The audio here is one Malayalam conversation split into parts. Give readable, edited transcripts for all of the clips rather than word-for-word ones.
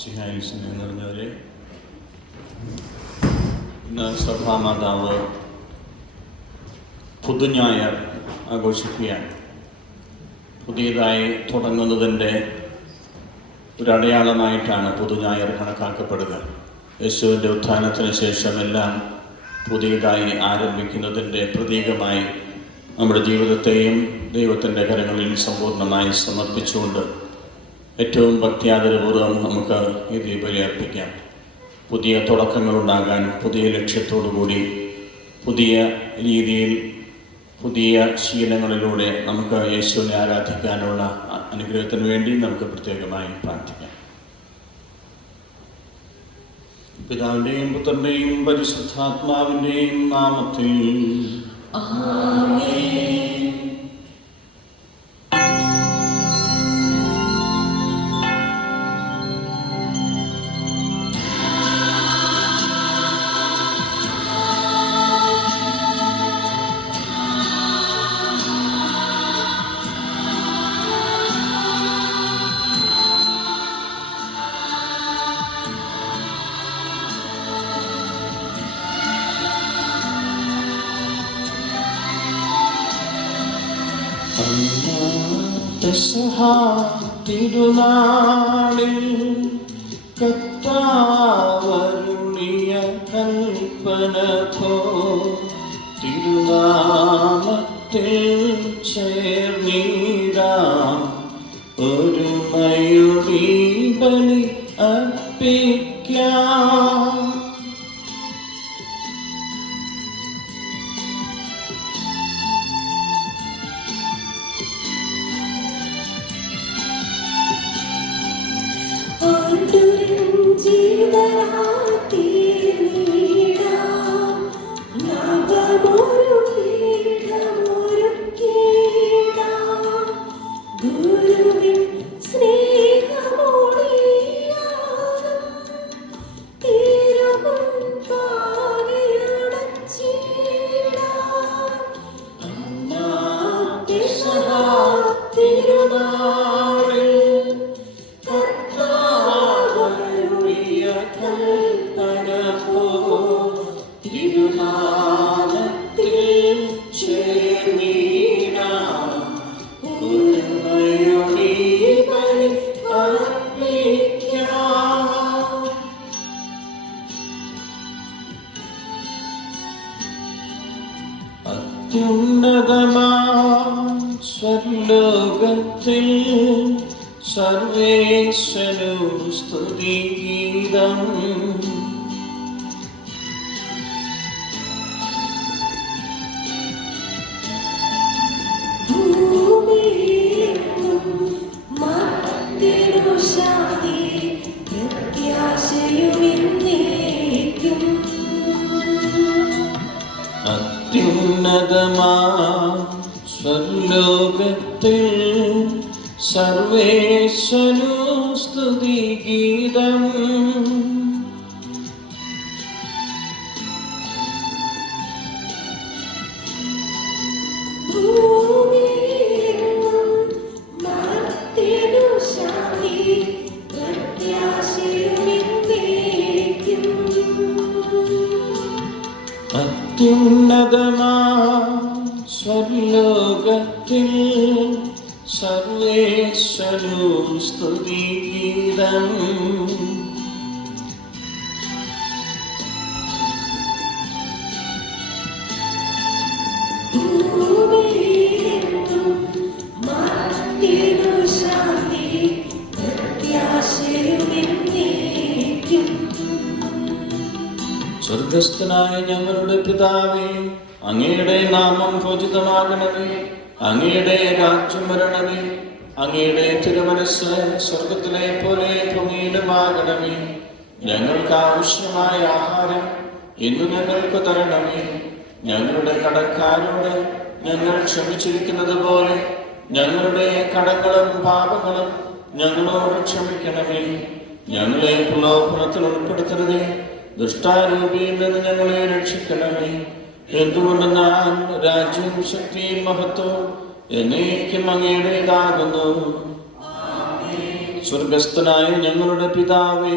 സ്നേഹം നിറഞ്ഞവരെ, ഇന്ന് സഭാമാതാവ് പുതുഞായർ ആഘോഷിക്കുകയാണ്. പുതിയതായി തുടങ്ങുന്നതിൻ്റെ ഒരു അടയാളമായിട്ടാണ് പുതുഞായർ കണക്കാക്കപ്പെടുക. യേശുവിൻ്റെ ഉത്ഥാനത്തിന് ശേഷം എല്ലാം പുതിയതായി ആരംഭിക്കുന്നതിൻ്റെ പ്രതീകമായി നമ്മുടെ ജീവിതത്തെയും ദൈവത്തിൻ്റെ കരങ്ങളിൽ സമ്പൂർണ്ണമായി സമർപ്പിച്ചുകൊണ്ട് ഏറ്റവും ഭക്തിയാദരപൂർവ്വം നമുക്ക് ഈ ദീപബലി അർപ്പിക്കാം. പുതിയ തുടക്കങ്ങളുണ്ടാകാൻ, പുതിയ ലക്ഷ്യത്തോടുകൂടി, പുതിയ രീതിയിൽ, പുതിയ ശീലങ്ങളിലൂടെ നമുക്ക് യേശുവിനെ ആരാധിക്കാനുള്ള അനുഗ്രഹത്തിന് വേണ്ടി നമുക്ക് പ്രത്യേകമായി പ്രാർത്ഥിക്കാം. പിതാവിൻ്റെയും പുത്രൻ്റെയും പരിശുദ്ധാത്മാവിൻ്റെയും നാമത്തിൽ ആമേൻ. തിരുനാളിൽ കർത്താവരുളിയ കൽപ്പനതോ തിരുനാമത്തിൽ ചേർന്നിടാം, ഒരുമയുടെ ബലി അർപ്പിക്കാം. സ്വർലോകത്തിൽ സർവേശ്വരു സ്തുതിഗീതം. അത്യുന്നതമാ സ്വർലോകത്തിൽ സർവേശ്വരു സ്തുതിഗീതം. അത്യുന്നതമാ സ്വർലോകത്തിൽ സർവേശ്വരു സ്തുതിഗീതം. സ്വർഗസ്ഥനായ ഞങ്ങളുടെ പിതാവേ, അങ്ങയുടെ നാമം പൂജിതമാകണമേ, അങ്ങയുടെ രാജ്യം വരണമേ, അങ്ങയുടെ തിരുമനസ്സ് സ്വർഗത്തിലെ പോലെ ഭൂമിയിലുമാകണമേ. ഞങ്ങൾക്ക് ആവശ്യമായ ആഹാരം ഇന്ന് ഞങ്ങൾക്ക് തരണമേ. ഞങ്ങളുടെ കടക്കാരോട് ഞങ്ങൾ ക്ഷമിച്ചിരിക്കുന്നത് പോലെ ഞങ്ങളുടെ കടങ്ങളും പാപങ്ങളും ഞങ്ങളോട് ക്ഷമിക്കണമേ. ഞങ്ങളെ പ്രലോഭനത്തിൽ ഉൾപ്പെടുത്തരുതേ, ദുഷ്ടാരൂപിയിൽ നിന്ന് ഞങ്ങളെ രക്ഷിക്കണമേ. എന്തുകൊണ്ടെന്നാൽ രാജ്യവും ശക്തിയും മഹത്വവും എന്നേക്കും അങ്ങയുടേതാകുന്നു. സ്വർഗസ്ഥനായ ഞങ്ങളുടെ പിതാവേ,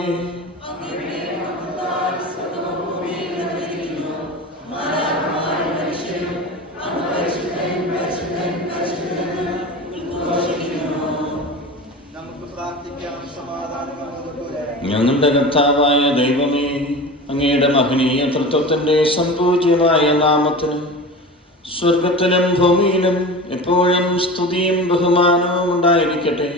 ഞങ്ങളുടെ കർത്താവായ ദൈവമേ, അങ്ങയുടെ മഹനീയ തൃത്വത്തിന്റെ സംപൂജ്യമായ നാമത്തിന് സ്വർഗത്തിലും ഭൂമിയിലും എപ്പോഴും സ്തുതിയും ബഹുമാനവും ഉണ്ടായിരിക്കട്ടെ.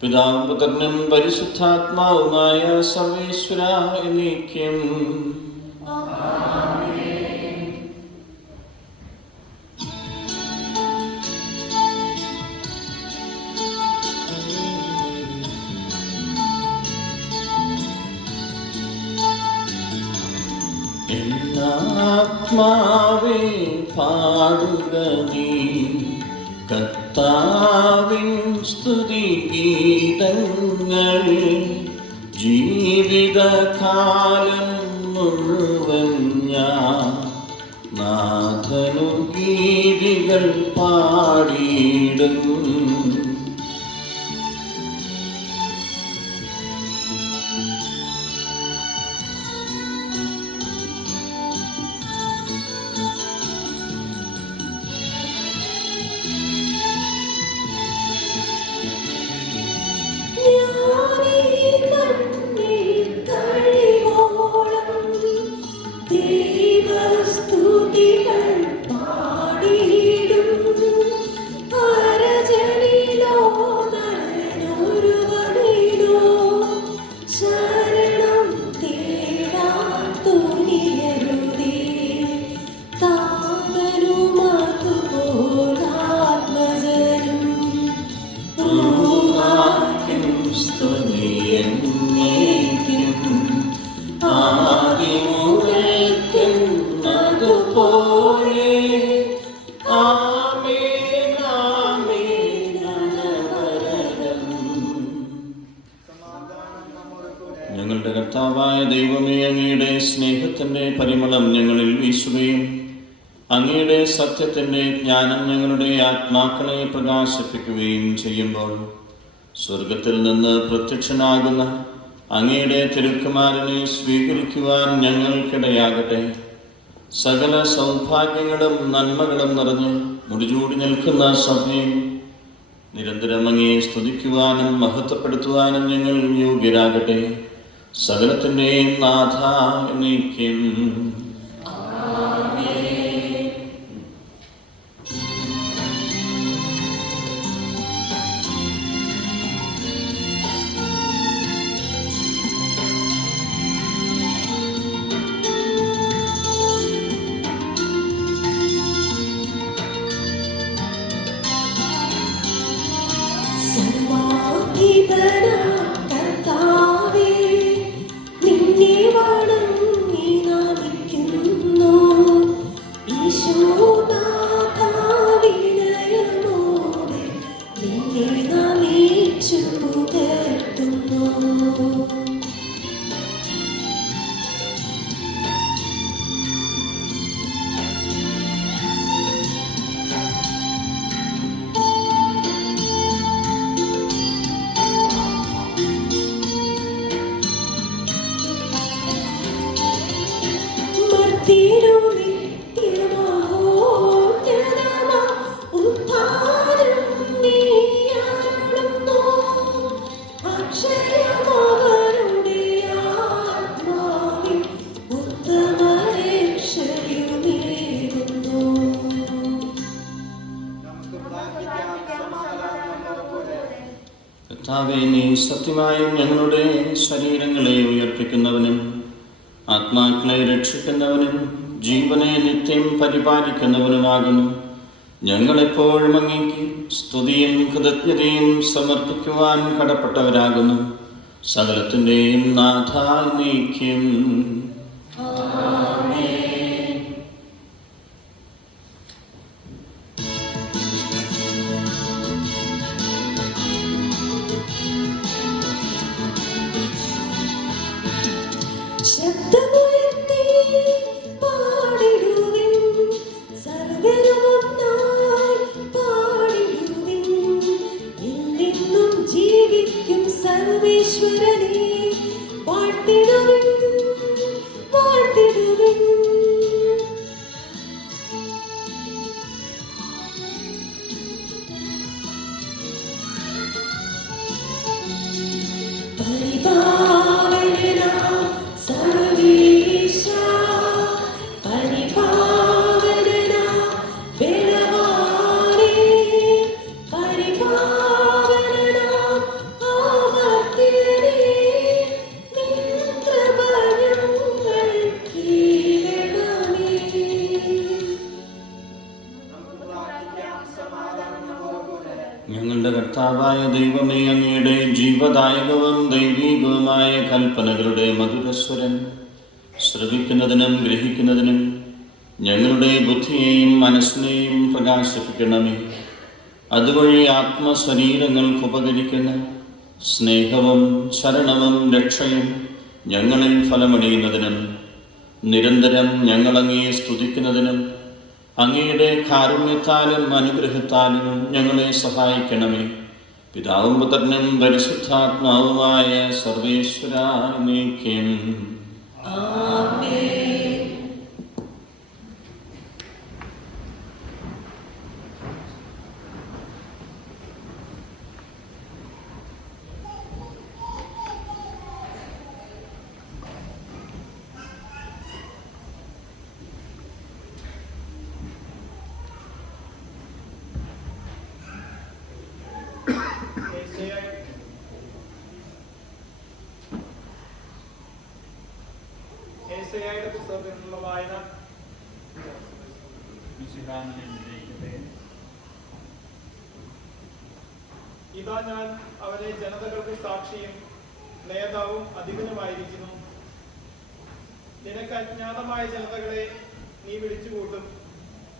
പിതാവും പുത്രനും പരിശുദ്ധാത്മാവുമായ സർവേശ്വര എന്നേക്കും. ആത്മാവേ പാടുക നീ കർത്താവിൻ സ്തുതിഗീതങ്ങൾ. ജീവിതകാലം മുഴുവൻ ഞാൻ നാഥനു ഗീതികൾ പാടിയിടും. ഞങ്ങളുടെ കർത്താവായ ദൈവമേ, അങ്ങയുടെ സ്നേഹത്തിൻ്റെ പരിമളം ഞങ്ങളിൽ വീശുകയും അങ്ങയുടെ സത്യത്തിൻ്റെ ജ്ഞാനം ഞങ്ങളുടെ ആത്മാക്കളെ പ്രകാശിപ്പിക്കുകയും ചെയ്യുമ്പോൾ സ്വർഗത്തിൽ നിന്ന് പ്രത്യക്ഷനാകുന്ന അങ്ങയുടെ തിരുക്കുമാരനെ സ്വീകരിക്കുവാൻ ഞങ്ങൾക്കിടയാകട്ടെ. സകല സൗഭാഗ്യങ്ങളും നന്മകളും നിറഞ്ഞ് മുടിചൂടി നിൽക്കുന്ന സഭയും നിരന്തരം അങ്ങയെ സ്തുതിക്കുവാനും മഹത്വപ്പെടുത്തുവാനും ഞങ്ങൾ യോഗ്യരാകട്ടെ. സകലത്തിൻ്റെയും നാഥ എന്നേക്കും. കർത്താവേ, നീ സത്യമായും ഞങ്ങളുടെ ശരീരങ്ങളെ ഉയർപ്പിക്കുന്നവനും ആത്മാക്കളെ രക്ഷിക്കുന്നവനും ജീവനെ നിത്യം പരിപാലിക്കുന്നവനുമാകുന്നു. ഞങ്ങളെപ്പോഴും അങ്ങേക്ക് സ്തുതിയും കൃതജ്ഞതയും സമർപ്പിക്കുവാൻ കടപ്പെട്ടവരാകുന്നു. സകലത്തിൻ്റെയും നാഥ എന്നേക്കും. ജീവിക്കും സർവേശ്വരനെ വാഴ്ത്തിടുവിൻ, വാഴ്ത്തിടുവിൻ. പരിപാവനനാം സർവേശാ, പരിപാവനനാം ബലവാനേ, പരിപാവനനാം അമർത്യനേ, നിൻ കൃപ ഞങ്ങൾ കേൾക്കണമേ. ഞങ്ങളുടെ കർത്താവായ ദൈവമേ, അങ്ങയുടെ ജീവദായകവും ദൈവീകവുമായ കൽപ്പനകളുടെ മധുരസ്വരം ശ്രവിക്കുന്നതിനും ഗ്രഹിക്കുന്നതിനും ഞങ്ങളുടെ ബുദ്ധിയെയും മനസ്സിനെയും പ്രകാശിപ്പിക്കണമേ. അതുവഴി ആത്മശരീരങ്ങൾക്ക് ഉപകരിക്കുന്ന സ്നേഹവും ശരണവും രക്ഷയും ഞങ്ങളിൽ ഫലമണിയുന്നതിനും നിരന്തരം ഞങ്ങളങ്ങേ സ്തുതിക്കുന്നതിനും അങ്ങയുടെ കാരുണ്യത്താലും അനുഗ്രഹത്താലും ഞങ്ങളെ സഹായിക്കണമേ. പിതാവും പുത്രനും പരിശുദ്ധാത്മാവുമായ സർവേശ്വരാ നീക്കും. ആമേൻ. ഏശയ്യായുടെ പുസ്തകത്തിൽ നിന്നുള്ള വായന. ഇതാ ഞാൻ അവനെ ജനതകൾക്ക് സാക്ഷിയും നേതാവും അധിപനുമായിരിക്കുന്നു. നിനക്ക് അജ്ഞാതമായ ജനതകളെ നീ വിളിച്ചുകൂട്ടും,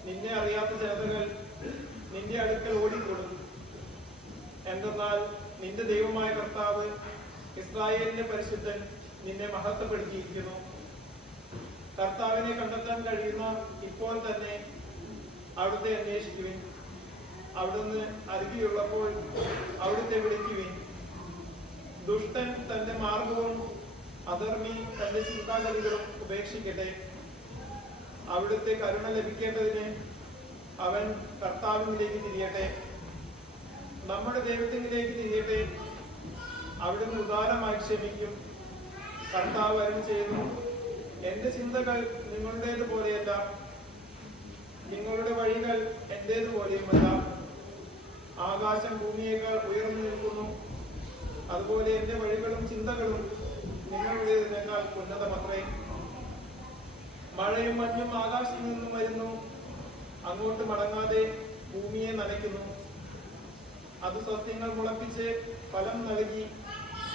നിന്നെ അറിയാത്ത ജനതകൾ നിന്റെ അടുക്കൽ ഓടിക്കൂടും. എന്തെന്നാൽ നിന്റെ ദൈവമായ കർത്താവ് ഇസ്രായേലിന്റെ പരിശുദ്ധൻ നിന്നെ മഹത്വപ്പെടുത്തിയിരിക്കുന്നു. കർത്താവിനെ കണ്ടെത്താൻ കഴിയുന്ന ഇപ്പോൾ തന്നെ അവിടുത്തെ അന്വേഷിക്കുവിൻ. അവിടുന്ന് അരികിലുള്ളപ്പോൾ അവിടുത്തെ വിളിക്കുവിൻ. ദുഷ്ടൻ തന്റെ മാർഗവും അധർമ്മി തന്റെ ചിന്താഗതികളും ഉപേക്ഷിക്കട്ടെ. അവിടുത്തെ കരുണ ലഭിക്കേണ്ടതിന് അവൻ കർത്താവിലേക്ക് തിരിയട്ടെ. നമ്മുടെ ദൈവത്തിലേക്ക് തിരിയട്ടെ. അവിടുന്ന് ഉദാരമായി ക്ഷമിക്കും. കർത്താവ് അരുളി ചെയ്യുന്നു, എന്റെ ചിന്തകൾ നിങ്ങളുടേതുപോലെയല്ല, നിങ്ങളുടെ വഴികൾ എന്റേതുപോലെയുമല്ല. ആകാശം ഭൂമിയേക്കാൾ ഉയർന്നു നിൽക്കുന്നു, അതുപോലെ എന്റെ വഴികളും ചിന്തകളും നിങ്ങളുടേതിനേക്കാൾ ഉന്നതമത്രേ. മഴയും മഞ്ഞും ആകാശത്തു നിന്നും വരുന്നു, അങ്ങോട്ട് മടങ്ങാതെ ഭൂമിയെ നനയ്ക്കുന്നു. അത് സസ്യങ്ങൾ മുളപ്പിച്ച് ഫലം നൽകി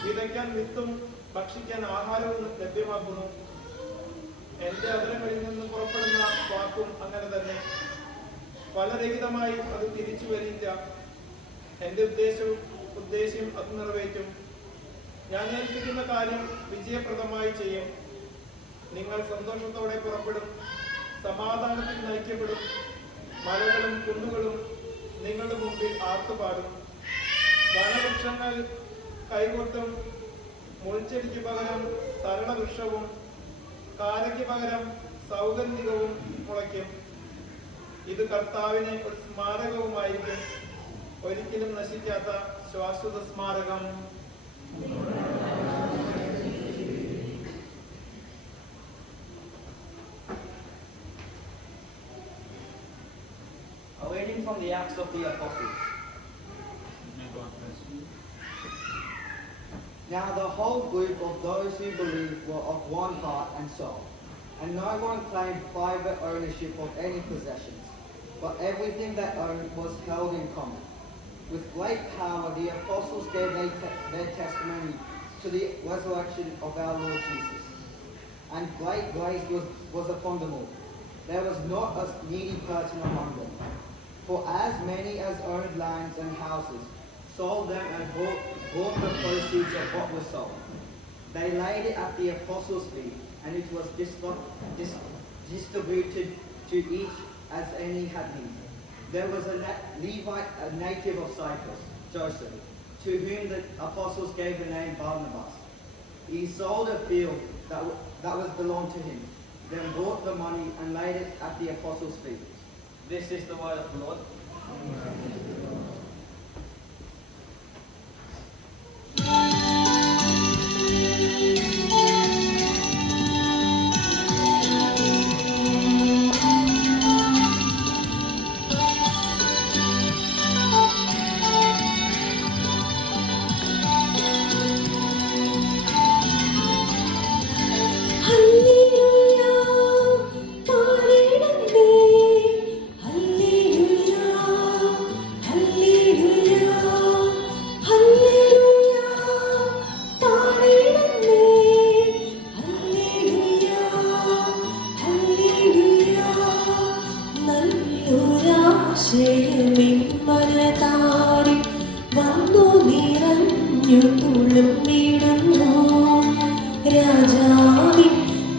വിതയ്ക്കാൻ വിത്തും ഭക്ഷിക്കാൻ ആഹാരവും ലഭ്യമാക്കുന്നു. എന്റെ അധരങ്ങളിൽ നിന്ന് പുറപ്പെടുന്ന വാക്കും അങ്ങനെ തന്നെ. ഫലരഹിതമായി അത് തിരിച്ചു വരില്ല. എന്റെ ഉദ്ദേശ്യം അത് നിറവേറ്റും. ഞാൻ ഏൽപ്പിക്കുന്ന കാര്യം വിജയപ്രദമായി ചെയ്യും. നിങ്ങൾ സന്തോഷത്തോടെ പുറപ്പെടും, സമാധാനത്തിൽ നയിക്കപ്പെടും. മലകളും കുന്നുകളും നിങ്ങളുടെ മുമ്പിൽ ആർത്തുപാടും. വനവൃക്ഷങ്ങൾ കൈകൊട്ടും. മുൾച്ചെടിക്ക് പകരം സരളവൃക്ഷവും കാരയ്ക്ക് പകരം സൗഗന്ധികവും മുളയ്ക്കും. ഇത് കർത്താവിന് ഒരു സ്മാരകവുമായിരിക്കും, ഒരിക്കലും നശിക്കാത്ത ശാശ്വത സ്മാരകം. A reading from the Acts of the Apostles. Now the whole group of those who believed were of one heart and soul, and no one claimed private ownership of any possessions, but everything they owned was held in common. With great power the apostles gave their testimony to the resurrection of our Lord Jesus, and great grace was upon them all. There was not a needy person among them. For as many as owned lands and houses sold them and brought the proceeds of what was sold. They laid it at the apostles' feet, and it was distributed to each as any had need. There was a Levite, a native of Cyprus, Joseph, to whom the apostles gave the name Barnabas. He sold a field that was belonged to him, then bought the money and laid it at the apostles' feet. This is the word of the Lord. ഹല്ലേലൂയ പാടിടുന്നേ ഹല്ലേലൂയ ഹല്ലേലൂയ ഹല്ലേലൂയ പാടിടുന്നേ ഹല്ലേലൂയ ഹല്ലേലൂയ നല്ലൊരാശയമെൻ മനതാരിൽ വന്നു നിറഞ്ഞു തുളുമ്പിടുന്നു രാജാവിൻ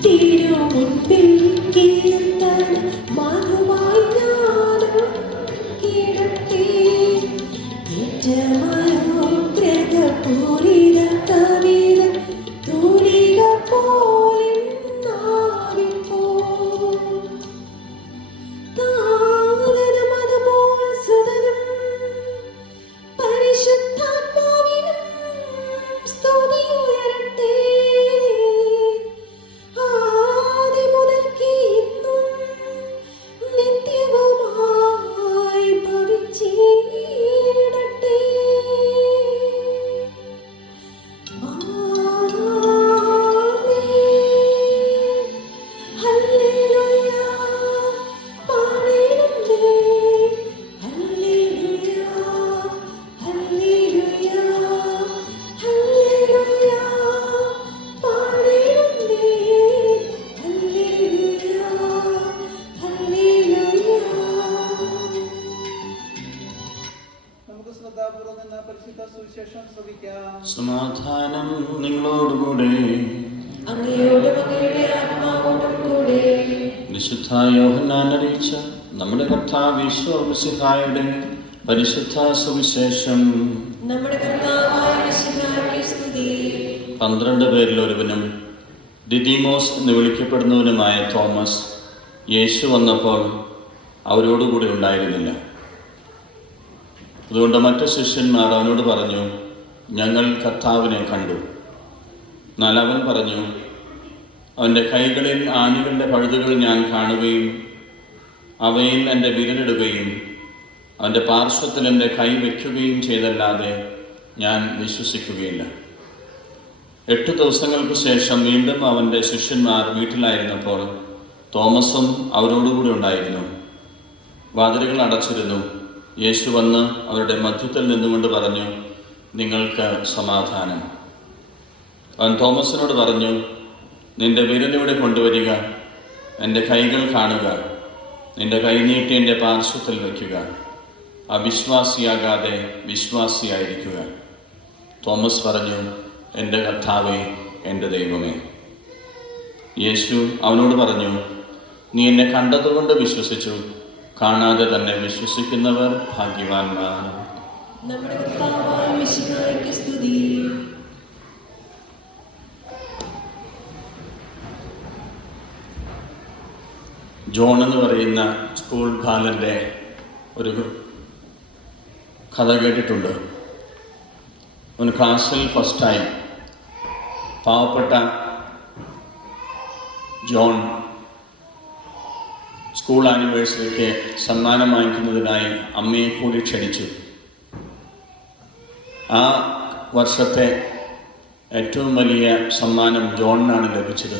തിരുമുൻപിൽ കീർത്തന മധുവായി ഞാനും കീഴട്ടെ ഏറ്റമനോഗ്രതപൂരിത കവിത തൂലിക പോലെ നാവിപ്പോ താരനമതുപോൽ സുതനും പരിശുദ്ധാത്മാവിനും സ്തുതി ഉയരട്ടെ ആദിമുതൽക്കേ ഇന്നും നിത്യവുമായി ഭവിച്ചിടട്ടെ. ആമേൻ. ഹല്ലേലൂയ പാടിടുന്നേ ഹല്ലേലൂയ ഹല്ലേലൂയ ഹല്ലേലൂയ പാടിടുന്നേ ഹല്ലേലൂയ ഹല്ലേലൂയ. നമുക്ക് ശ്രദ്ധാപൂർവ്വം എന്ന പരിശുദ്ധ സുവിശേഷം ശ്രവിക്കാം. സമാധാനം നിങ്ങളോടുകൂടെ. അങ്ങയോടും അങ്ങയുടെ ആത്മാവോടും കൂടെ. വിശുദ്ധ യോഹന്നാൻ അറിയിച്ച നമ്മുടെ കർത്താവ് ഈശോ മിശിഹായുടെ പരിശുദ്ധ സുവിശേഷം. നമ്മുടെ കർത്താവായ മിശിഹായ്ക്ക് സ്തുതി. 12 പേരിൽ ഒരുവനും ദിദിമോസ് എന്ന് വിളിക്കപ്പെടുന്നവനുമായ തോമസ് യേശു വന്നപ്പോൾ അവരോടുകൂടി ഉണ്ടായിരുന്നില്ല. അതുകൊണ്ട് മറ്റു ശിഷ്യന്മാർ അവനോട് പറഞ്ഞു, ഞങ്ങൾ കർത്താവിനെ കണ്ടു. എന്നാൽ അവൻ പറഞ്ഞു, അവൻ്റെ കൈകളിൽ ആണികളുടെ പഴുതുകൾ ഞാൻ കാണുകയും അവയിൽ എൻ്റെ വിരലിടുകയും അവൻ്റെ പാർശ്വത്തിൽ എൻ്റെ കൈ വയ്ക്കുകയും ചെയ്തല്ലാതെ ഞാൻ വിശ്വസിക്കുകയില്ല. 8 ദിവസങ്ങൾക്ക് ശേഷം വീണ്ടും അവൻ്റെ ശിഷ്യന്മാർ വീട്ടിലായിരുന്നപ്പോൾ തോമസും അവരോടുകൂടി ഉണ്ടായിരുന്നു. വാതിലുകൾ അടച്ചിരുന്നു. യേശു വന്ന് അവരുടെ മധ്യത്തിൽ നിന്നുകൊണ്ട് പറഞ്ഞു, നിങ്ങൾക്ക് സമാധാനം. അവൻ തോമസിനോട് പറഞ്ഞു, നിന്റെ വിരലിവിടെ കൊണ്ടുവരിക, എൻ്റെ കൈകൾ കാണുക, നിന്റെ കൈ നീട്ടി എൻ്റെ പാർശ്വത്തിൽ വയ്ക്കുക. അവിശ്വാസിയാകാതെ വിശ്വാസിയായിരിക്കുക. തോമസ് പറഞ്ഞു, എൻ്റെ കർത്താവേ, എൻ്റെ ദൈവമേ. യേശു അവനോട് പറഞ്ഞു, നീ എന്നെ കണ്ടതുകൊണ്ട് വിശ്വസിച്ചു, കാണാതെ തന്നെ വിശ്വസിക്കുന്നവർ ഭാഗ്യവാന്മാർ. നമ്മുടെ കർത്താവായ മിശിഹായ്ക്ക് സ്തുതി. ജോൺ എന്ന് പറയുന്ന സ്കൂൾ ബാലൻ്റെ ഒരു കഥ കേട്ടിട്ടുണ്ട്. അവൻ ക്ലാസ്സിൽ ഫസ്റ്റായി. പാവപ്പെട്ട ജോൺ സ്കൂൾ ആനിവേഴ്സറിക്ക് സമ്മാനം വാങ്ങിക്കുന്നതിനായി അമ്മയെ കൂടി ക്ഷണിച്ചു. ആ വർഷത്തെ ഏറ്റവും വലിയ സമ്മാനം ജോണിനാണ് ലഭിച്ചത്.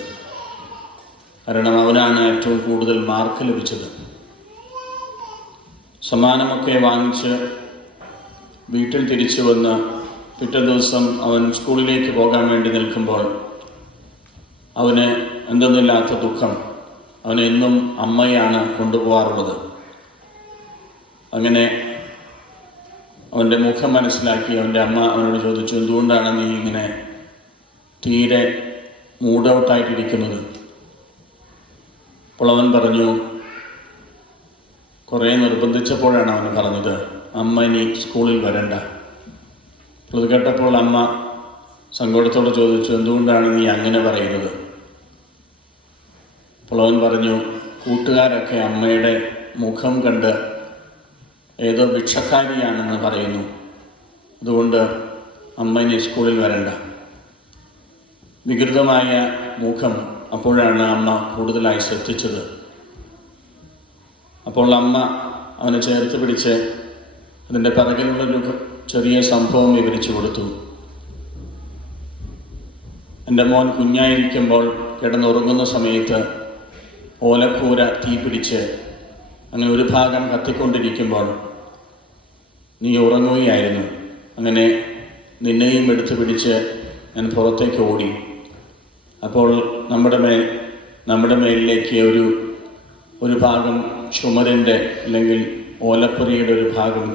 കാരണം അവനാണ് ഏറ്റവും കൂടുതൽ മാർക്ക് ലഭിച്ചത്. സമ്മാനമൊക്കെ വാങ്ങിച്ച് വീട്ടിൽ തിരിച്ചു വന്ന് പിറ്റേ ദിവസം അവൻ സ്കൂളിലേക്ക് പോകാൻ വേണ്ടി നിൽക്കുമ്പോൾ അവന് എന്തെന്നില്ലാത്ത ദുഃഖം. അവനെന്നും അമ്മയാണ് കൊണ്ടുപോകാറുള്ളത്. അങ്ങനെ അവൻ്റെ മുഖം മനസ്സിലാക്കി അവൻ്റെ അമ്മ അവനോട് ചോദിച്ചു, എന്തുകൊണ്ടാണ് നീ ഇങ്ങനെ തീരെ മൂഡ് ഔട്ടായിട്ടിരിക്കുന്നത്? അപ്പോൾ അവൻ പറഞ്ഞു, കുറേ നിർബന്ധിച്ചപ്പോഴാണ് അവൻ പറഞ്ഞത്, അമ്മ ഇനി സ്കൂളിൽ വരണ്ട. അപ്പോൾ അത് കേട്ടപ്പോൾ അമ്മ സങ്കടത്തോട് ചോദിച്ചു, എന്തുകൊണ്ടാണ് നീ അങ്ങനെ പറയുന്നത്? അപ്പോൾ അവൻ പറഞ്ഞു, കൂട്ടുകാരൊക്കെ അമ്മയുടെ മുഖം കണ്ട് ഏതോ ഭിക്ഷക്കാരിയാണെന്ന് പറയുന്നു, അതുകൊണ്ട് അമ്മ ഇനി സ്കൂളിൽ വരണ്ട. വികൃതമായ മുഖം അപ്പോഴാണ് അമ്മ കൂടുതലായി ശ്രദ്ധിച്ചത്. അപ്പോൾ അമ്മ അവനെ ചേർത്ത് പിടിച്ച് അതിൻ്റെ പിറകിലുള്ളൊരു ചെറിയ സംഭവം വിവരിച്ചു കൊടുത്തു. എൻ്റെ മോൻ കുഞ്ഞായിരിക്കുമ്പോൾ കിടന്നുറങ്ങുന്ന സമയത്ത് ഓലക്കൂര തീ പിടിച്ച് അങ്ങനെ ഒരു ഭാഗം കത്തിക്കൊണ്ടിരിക്കുമ്പോൾ നീ ഉറങ്ങുകയായിരുന്നു. അങ്ങനെ നിന്നെയും എടുത്തു പിടിച്ച് ഞാൻ പുറത്തേക്ക് ഓടി. അപ്പോൾ നമ്മുടെ മേലിലേക്ക് ഒരു ഭാഗം ചുമരിൻ്റെ അല്ലെങ്കിൽ ഓലപ്പുരയുടെ ഒരു ഭാഗം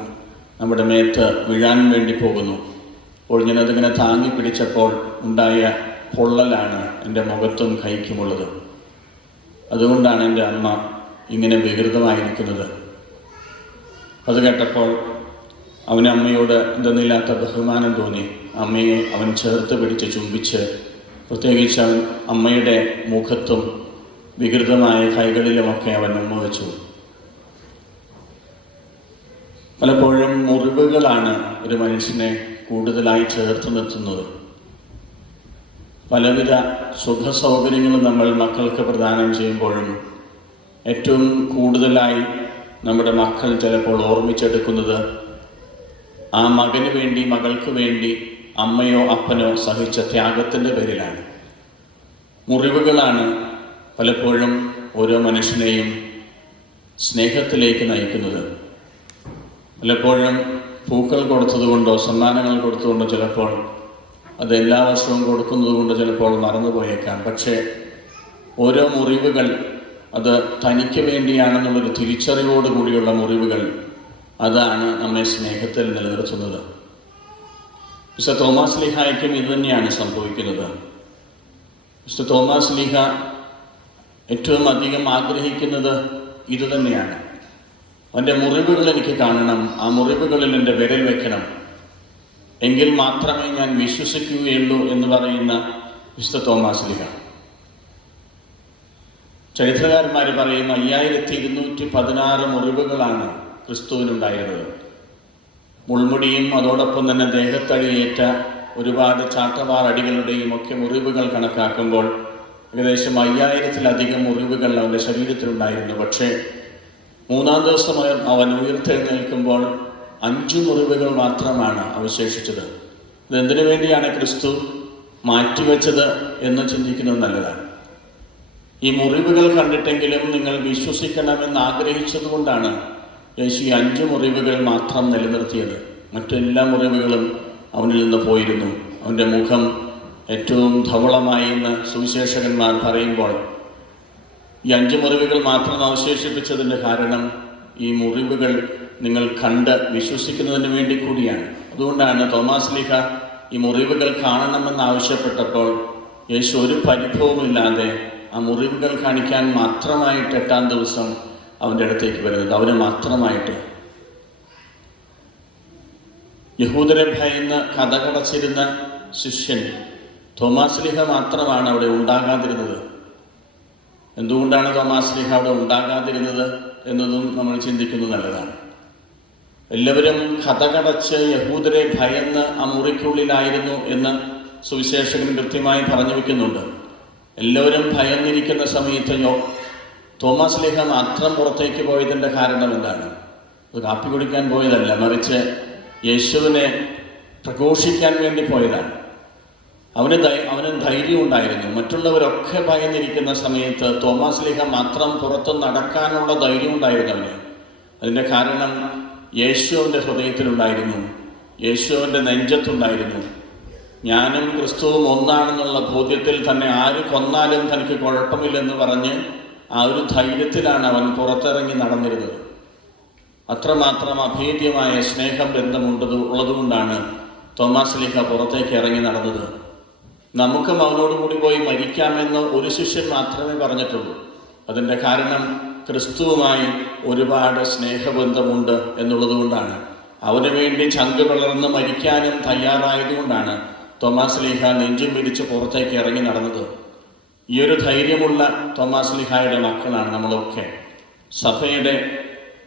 നമ്മുടെ മേത്ത് വീഴാൻ വേണ്ടി പോകുന്നു. അപ്പോൾ ഞാനതിങ്ങനെ താങ്ങി പിടിച്ചപ്പോൾ ഉണ്ടായ പൊള്ളലാണ് എൻ്റെ മുഖത്തും കൈക്കുമുള്ളത്. അതുകൊണ്ടാണ് എൻ്റെ അമ്മ ഇങ്ങനെ വികൃതമായിരിക്കുന്നത്. അത് കേട്ടപ്പോൾ അവന് അമ്മയോട് എന്തെന്നില്ലാത്ത ബഹുമാനം തോന്നി. അമ്മയെ അവൻ ചേർത്ത് പിടിച്ച് ചുംബിച്ച്, പ്രത്യേകിച്ച് അവൻ അമ്മയുടെ മുഖത്തും വികൃതമായ കൈകളിലുമൊക്കെ അവൻ ഉമ്മ വെച്ചു. പലപ്പോഴും മുറിവുകളാണ് ഒരു മനുഷ്യനെ കൂടുതലായി ചേർത്ത് നിർത്തുന്നത്. പലവിധ സുഖ സൗകര്യങ്ങളും നമ്മൾ മക്കൾക്ക് പ്രദാനം ചെയ്യുമ്പോഴും ഏറ്റവും കൂടുതലായി നമ്മുടെ മക്കൾ ചിലപ്പോൾ ഓർമ്മിച്ചെടുക്കുന്നത് ആ മകന് വേണ്ടി, മകൾക്ക് വേണ്ടി അമ്മയോ അപ്പനോ സഹിച്ച ത്യാഗത്തിൻ്റെ പേരിലാണ്. മുറിവുകളാണ് പലപ്പോഴും ഓരോ മനുഷ്യനെയും സ്നേഹത്തിലേക്ക് നയിക്കുന്നത്. പലപ്പോഴും പൂക്കൾ കൊടുത്തതുകൊണ്ടോ സമ്മാനങ്ങൾ കൊടുത്തുകൊണ്ടോ ചിലപ്പോൾ അത് എല്ലാ വർഷവും കൊടുക്കുന്നത് കൊണ്ട് ചിലപ്പോൾ മറന്നുപോയേക്കാം. പക്ഷേ ഓരോ മുറിവുകൾ അത് തനിക്ക് വേണ്ടിയാണെന്നുള്ളൊരു തിരിച്ചറിവോട് കൂടിയുള്ള മുറിവുകൾ, അതാണ് നമ്മെ സ്നേഹത്തിൽ നിലനിർത്തുന്നത്. മിസ്റ്റർ തോമസ് ലീഹായ്ക്കും ഇത് തന്നെയാണ് സംഭവിക്കുന്നത്. മിസ്റ്റർ തോമസ് ലീഹ ഏറ്റവും അധികം ആഗ്രഹിക്കുന്നത് ഇതുതന്നെയാണ്. അവൻ്റെ മുറിവുകൾ എനിക്ക് കാണണം, ആ മുറിവുകളിൽ എൻ്റെ വിരൽ വയ്ക്കണം, എങ്കിൽ മാത്രമേ ഞാൻ വിശ്വസിക്കുകയുള്ളൂ എന്ന് പറയുന്ന മിസ്റ്റർ തോമസ് ലീഹ. ചരിത്രകാരന്മാർ പറയും 5216 മുറിവുകളാണ് ക്രിസ്തുവിനുണ്ടായിരുന്നത്. മുൾമുടിയും അതോടൊപ്പം തന്നെ ദേഹത്തടിയേറ്റ ഒരുപാട് ചാട്ടവാർ അടികളുടെയും ഒക്കെ മുറിവുകൾ കണക്കാക്കുമ്പോൾ ഏകദേശം 5000-ലധികം മുറിവുകൾ അവൻ്റെ ശരീരത്തിലുണ്ടായിരുന്നു. പക്ഷേ 3-ാം ദിവസം അവൻ ഉയർത്തെഴുന്നേൽക്കുമ്പോൾ 5 മുറിവുകൾ മാത്രമാണ് അവശേഷിച്ചത്. ഇതെന്തിനു വേണ്ടിയാണ് ക്രിസ്തു മാറ്റിവെച്ചത് എന്ന് ചിന്തിക്കുന്നത് നല്ലതാണ്. ഈ മുറിവുകൾ കണ്ടിട്ടെങ്കിലും നിങ്ങൾ വിശ്വസിക്കണമെന്ന് ആഗ്രഹിച്ചതുകൊണ്ടാണ് യേശു 5 മുറിവുകൾ മാത്രം നിലനിർത്തിയത്. മറ്റെല്ലാ മുറിവുകളും അവനിൽ നിന്ന് പോയിരുന്നു. അവൻ്റെ മുഖം ഏറ്റവും ധവളമായി എന്ന് സുവിശേഷകന്മാർ പറയുമ്പോൾ ഈ 5 മുറിവുകൾ മാത്രം അവശേഷിപ്പിച്ചതിൻ്റെ കാരണം ഈ മുറിവുകൾ നിങ്ങൾ കണ്ട് വിശ്വസിക്കുന്നതിന് വേണ്ടി കൂടിയാണ്. അതുകൊണ്ടാണ് തോമസ് ലീഹ ഈ മുറിവുകൾ കാണണമെന്ന് ആവശ്യപ്പെട്ടപ്പോൾ യേശു ഒരു പരിഭവമില്ലാതെ ആ മുറിവുകൾ കാണിക്കാൻ മാത്രമായിട്ട് 8-ാം ദിവസം അവൻ്റെ അടുത്തേക്ക് വരുന്നത്. അവന് മാത്രമായിട്ട്. യഹൂദരെ ഭയന്ന് കഥകടച്ചിരുന്ന ശിഷ്യൻ തോമസ് ലീഹ മാത്രമാണ് അവിടെ ഉണ്ടാകാതിരുന്നത്. എന്തുകൊണ്ടാണ് തോമസ് ലീഹ അവിടെ ഉണ്ടാകാതിരുന്നത് എന്നതും നമ്മൾ ചിന്തിക്കുന്നത് നല്ലതാണ്. എല്ലാവരും കഥകടച്ച് യഹൂദരെ ഭയന്ന് ആ മുറിക്കുള്ളിലായിരുന്നു എന്ന് സുവിശേഷകൻ കൃത്യമായി പറഞ്ഞു വയ്ക്കുന്നുണ്ട്. എല്ലാവരും ഭയന്നിരിക്കുന്ന സമയത്ത് തോമസ് ലീഹ മാത്രം പുറത്തേക്ക് പോയതിൻ്റെ കാരണം എന്താണ്? അത് കാപ്പി കുടിക്കാൻ പോയതല്ല, മറിച്ച് യേശുവിനെ പ്രഘോഷിക്കാൻ വേണ്ടി പോയതാണ്. അവന് ധൈര്യം ഉണ്ടായിരുന്നു. മറ്റുള്ളവരൊക്കെ ഭയന്നിരിക്കുന്ന സമയത്ത് തോമസ് ലീഹ മാത്രം പുറത്ത് നടക്കാനുള്ള ധൈര്യം ഉണ്ടായിരുന്നു അവന്. അതിൻ്റെ കാരണം യേശുവിൻ്റെ ഹൃദയത്തിലുണ്ടായിരുന്നു, യേശുവിൻ്റെ നെഞ്ചത്തുണ്ടായിരുന്നു. ഞാനും ക്രിസ്തുവും ഒന്നാണെന്നുള്ള ബോധ്യത്തിൽ തന്നെ ആര് കൊന്നാലും തനിക്ക് കുഴപ്പമില്ലെന്ന് പറഞ്ഞ് ആ ഒരു ധൈര്യത്തിലാണ് അവൻ പുറത്തിറങ്ങി നടന്നിരുന്നത്. അത്രമാത്രം അഭേദ്യമായ ഉള്ളതുകൊണ്ടാണ് തോമസ് ലീഹ പുറത്തേക്ക് ഇറങ്ങി നടന്നത്. നമുക്കും അവനോടുകൂടി പോയി മരിക്കാമെന്ന് ഒരു ശിഷ്യൻ മാത്രമേ പറഞ്ഞിട്ടുള്ളൂ. അതിൻ്റെ കാരണം ക്രിസ്തുവുമായി ഒരുപാട് സ്നേഹബന്ധമുണ്ട് എന്നുള്ളത് കൊണ്ടാണ്. അവന് വേണ്ടി ചങ്ക് പിളർന്ന് മരിക്കാനും തയ്യാറായതുകൊണ്ടാണ് തോമാസ് ലീഹ നെഞ്ചും പിരിച്ച് പുറത്തേക്ക് ഇറങ്ങി നടന്നത്. ഈ ഒരു ധൈര്യമുള്ള തോമാസ് ലീഹായുടെ മക്കളാണ് നമ്മളൊക്കെ. സഭയുടെ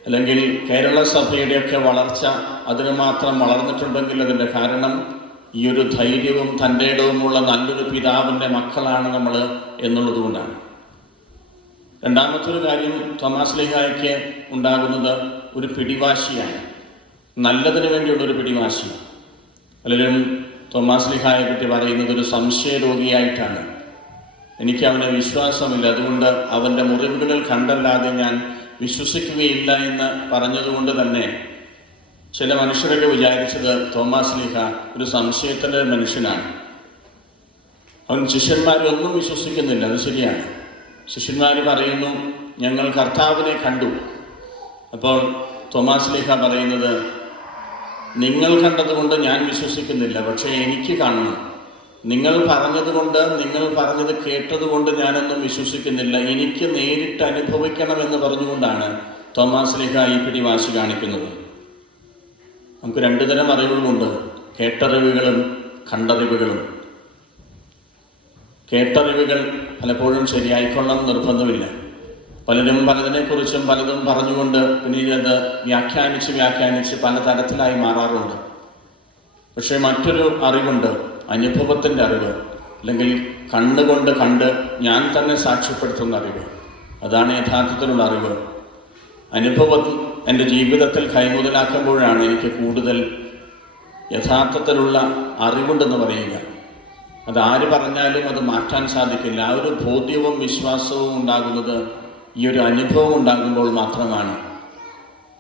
അല്ലെങ്കിൽ കേരള സഭയുടെയൊക്കെ വളർച്ച അതിന് മാത്രം വളർന്നിട്ടുണ്ടെങ്കിൽ അതിൻ്റെ കാരണം ഈ ഒരു ധൈര്യവും തൻ്റെ ഇടവുമുള്ള നല്ലൊരു പിതാവിൻ്റെ മക്കളാണ് നമ്മൾ എന്നുള്ളത് കൊണ്ടാണ്. രണ്ടാമത്തൊരു കാര്യം, തോമാസ് ലീഹായ്ക്ക് ഉണ്ടാകുന്നത് ഒരു പിടിവാശിയാണ്. നല്ലതിന് വേണ്ടിയുള്ളൊരു പിടിവാശി. പലരും തോമാസ് ലീഹായെ പറ്റി പറയുന്നത് ഒരു സംശയരോഗിയായിട്ടാണ്. എനിക്ക് അവനെ വിശ്വാസമില്ല, അതുകൊണ്ട് അവൻ്റെ മുറിവുകളിൽ കണ്ടല്ലാതെ ഞാൻ വിശ്വസിക്കുകയില്ല എന്ന് പറഞ്ഞതുകൊണ്ട് തന്നെ ചില മനുഷ്യരൊക്കെ വിചാരിച്ചത് തോമാസ് ലീഹ ഒരു സംശയത്തിൻ്റെ മനുഷ്യനാണ്. അവൻ ശിഷ്യന്മാരൊന്നും വിശ്വസിക്കുന്നില്ല. അത് ശരിയാണ്. ശിഷ്യന്മാർ പറയുന്നു, ഞങ്ങൾ കർത്താവിനെ കണ്ടു. അപ്പോൾ തോമാസ് ലീഹ പറയുന്നത്, നിങ്ങൾ കണ്ടതുകൊണ്ട് ഞാൻ വിശ്വസിക്കുന്നില്ല, പക്ഷേ എനിക്ക് കാണണം. നിങ്ങൾ പറഞ്ഞതുകൊണ്ട്, നിങ്ങൾ പറഞ്ഞത് കേട്ടതുകൊണ്ട് ഞാനൊന്നും വിശ്വസിക്കുന്നില്ല, എനിക്ക് നേരിട്ട് അനുഭവിക്കണമെന്ന് പറഞ്ഞുകൊണ്ടാണ് തോമാസ് ലീഹ ഈ പിടിവാശി കാണിക്കുന്നത്. നമുക്ക് രണ്ടു തരം അറിവുകളുണ്ട്, കേട്ടറിവുകളും കണ്ടറിവുകളും. കേട്ടറിവുകൾ പലപ്പോഴും ശരിയായിക്കൊള്ളണം നിർബന്ധമില്ല. പലരും പലതിനെക്കുറിച്ചും പലതും പറഞ്ഞുകൊണ്ട് പിന്നീട് അത് വ്യാഖ്യാനിച്ച് പല തരത്തിലായി മാറാറുണ്ട്. പക്ഷേ മറ്റൊരു അറിവുണ്ട്, അനുഭവത്തിൻ്റെ അറിവ്, അല്ലെങ്കിൽ കണ്ണുകൊണ്ട് കണ്ട് ഞാൻ തന്നെ സാക്ഷ്യപ്പെടുത്തുന്ന അറിവ്. അതാണ് യഥാർത്ഥത്തിലുള്ള അറിവ്. അനുഭവം എൻ്റെ ജീവിതത്തിൽ കൈമുതലാക്കുമ്പോഴാണ് എനിക്ക് കൂടുതൽ യഥാർത്ഥത്തിലുള്ള അറിവുണ്ടെന്ന് പറയുക. അതാര് പറഞ്ഞാലും അത് മാറ്റാൻ സാധിക്കില്ല. ആ ഒരു ബോധ്യവും വിശ്വാസവും ഉണ്ടാകുന്നത് ഈ ഒരു അനുഭവം ഉണ്ടാകുമ്പോൾ മാത്രമാണ്.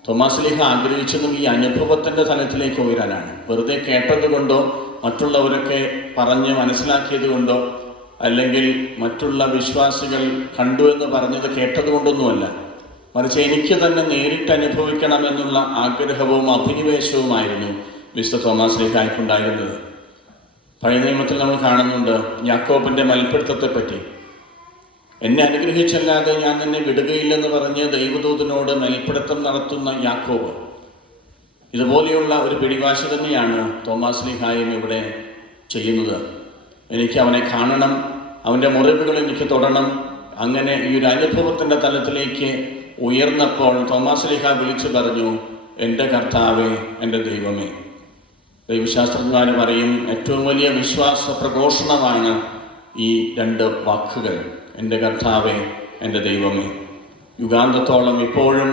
തോമാസ് ലീഹ ആഗ്രഹിച്ചതും ഈ അനുഭവത്തിൻ്റെ തലത്തിലേക്ക് ഉയരാനാണ്. വെറുതെ കേട്ടതുകൊണ്ടോ മറ്റുള്ളവരൊക്കെ പറഞ്ഞ് മനസ്സിലാക്കിയത് കൊണ്ടോ അല്ലെങ്കിൽ മറ്റുള്ള വിശ്വാസികൾ കണ്ടു എന്ന് പറഞ്ഞത് കേട്ടതുകൊണ്ടൊന്നുമല്ല, മറിച്ച് എനിക്ക് തന്നെ നേരിട്ട് അനുഭവിക്കണമെന്നുള്ള ആഗ്രഹവും അഭിനിവേശവുമായിരുന്നു വിശുദ്ധ തോമാസ് ലീഹായ്ക്കുണ്ടായിരുന്നത്. പഴയ നിയമത്തിൽ നമ്മൾ കാണുന്നുണ്ട് യാക്കോബിൻ്റെ മൽപ്പിടുത്തത്തെപ്പറ്റി. എന്നെ അനുഗ്രഹിച്ചല്ലാതെ ഞാൻ നിന്നെ വിടുകയില്ലെന്ന് പറഞ്ഞ് ദൈവദൂതനോട് മൽപ്പിടുത്തം നടത്തുന്ന യാക്കോബ്. ഇതുപോലെയുള്ള ഒരു പിടിവാശി തന്നെയാണ് തോമാസ് ലീഹായും ഇവിടെ ചെയ്യുന്നത്. എനിക്ക് അവനെ കാണണം, അവൻ്റെ മുറിവുകൾ എനിക്ക് തൊടണം. അങ്ങനെ ഈ ഒരു അനുഭവത്തിൻ്റെ തലത്തിലേക്ക് ഉയർന്നപ്പോൾ തോമാസ് ലീഹ വിളിച്ചു പറഞ്ഞു, എൻ്റെ കർത്താവേ, എൻ്റെ ദൈവമേ. ദൈവശാസ്ത്രജ്ഞന്മാർ പറയും ഏറ്റവും വലിയ വിശ്വാസ പ്രഘോഷണമാണ് ഈ രണ്ട് വാക്കുകൾ, എൻ്റെ കർത്താവേ, എൻ്റെ ദൈവമേ. യുഗാന്തത്തോളം ഇപ്പോഴും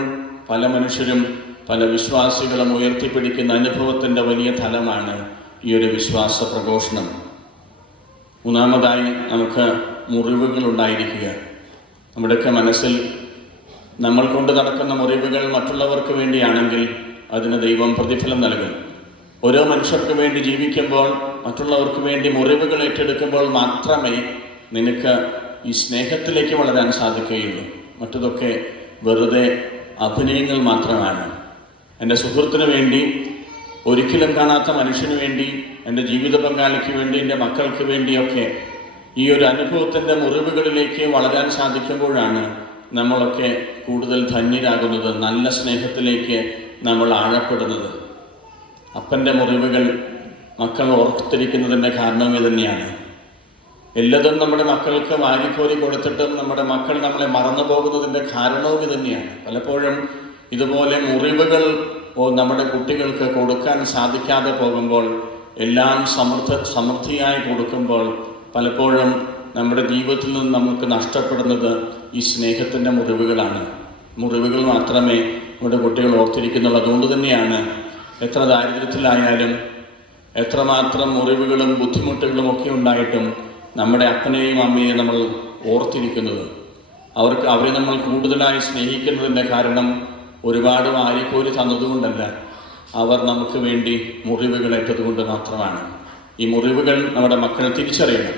പല മനുഷ്യരും പല വിശ്വാസികളും ഉയർത്തിപ്പിടിക്കുന്ന അനുഭവത്തിൻ്റെ വലിയ തലമാണ് ഈ ഒരു വിശ്വാസ പ്രഘോഷണം. മൂന്നാമതായി നമുക്ക് മുറിവുകൾ ഉണ്ടായിരിക്കുക. നമ്മുടെയൊക്കെ മനസ്സിൽ നമ്മൾ കൊണ്ട് നടക്കുന്ന മുറിവുകൾ മറ്റുള്ളവർക്ക് വേണ്ടിയാണെങ്കിൽ അതിന് ദൈവം പ്രതിഫലം നൽകും. ഓരോ മനുഷ്യർക്ക് വേണ്ടി ജീവിക്കുമ്പോൾ, മറ്റുള്ളവർക്ക് വേണ്ടി മുറിവുകൾ ഏറ്റെടുക്കുമ്പോൾ മാത്രമേ നിനക്ക് ഈ സ്നേഹത്തിലേക്ക് വളരാൻ സാധിക്കുകയുള്ളൂ. മറ്റതൊക്കെ വെറുതെ അഭിനയങ്ങൾ മാത്രമാണ്. എൻ്റെ സുഹൃത്തിന് വേണ്ടി, ഒരിക്കലും കാണാത്ത മനുഷ്യന് വേണ്ടി, എൻ്റെ ജീവിത പങ്കാളിക്ക് വേണ്ടി, എൻ്റെ മക്കൾക്ക് വേണ്ടിയൊക്കെ ഈ ഒരു അനുഭവത്തിൻ്റെ മുറിവുകളിലേക്ക് വളരാൻ സാധിക്കുമ്പോഴാണ് നമ്മളൊക്കെ കൂടുതൽ ധന്യരാകുന്നത്, നല്ല സ്നേഹത്തിലേക്ക് നമ്മൾ ആഴപ്പെടുന്നത്. അപ്പൻ്റെ മുറിവുകൾ മക്കൾ ഓർത്തിരിക്കുന്നതിൻ്റെ കാരണം ഇത് തന്നെയാണ്. എല്ലതും നമ്മുടെ മക്കൾക്ക് വാരിക്കോരി കൊടുത്തിട്ടും നമ്മുടെ മക്കൾ നമ്മളെ മറന്നു പോകുന്നതിൻ്റെ കാരണവും ഇത് തന്നെയാണ്. പലപ്പോഴും ഇതുപോലെ മുറിവുകൾ നമ്മുടെ കുട്ടികൾക്ക് കൊടുക്കാൻ സാധിക്കാതെ പോകുമ്പോൾ, എല്ലാം സമൃദ്ധിയായി കൊടുക്കുമ്പോൾ പലപ്പോഴും നമ്മുടെ ജീവിതത്തിൽ നിന്ന് നമുക്ക് നഷ്ടപ്പെടുന്നത് ഈ സ്നേഹത്തിൻ്റെ മുറിവുകളാണ്. മുറിവുകൾ മാത്രമേ നമ്മുടെ കുട്ടികൾ ഓർത്തിരിക്കുന്നുള്ളൂ. അതുകൊണ്ട് തന്നെയാണ് എത്ര ദാരിദ്ര്യത്തിലായാലും, എത്രമാത്രം മുറിവുകളും ബുദ്ധിമുട്ടുകളും ഒക്കെ ഉണ്ടായിട്ടും നമ്മുടെ അപ്പനെയും അമ്മയെയും നമ്മൾ ഓർത്തിരിക്കുന്നത്. അവരെ നമ്മൾ കൂടുതലായി സ്നേഹിക്കുന്നതിൻ്റെ കാരണം ഒരുപാട് വാരിക്കോരി തന്നതുകൊണ്ടല്ല, അവർ നമുക്ക് വേണ്ടി മുറിവുകളേറ്റതുകൊണ്ട് മാത്രമാണ്. ഈ മുറിവുകൾ നമ്മുടെ മക്കൾ തിരിച്ചറിയണം.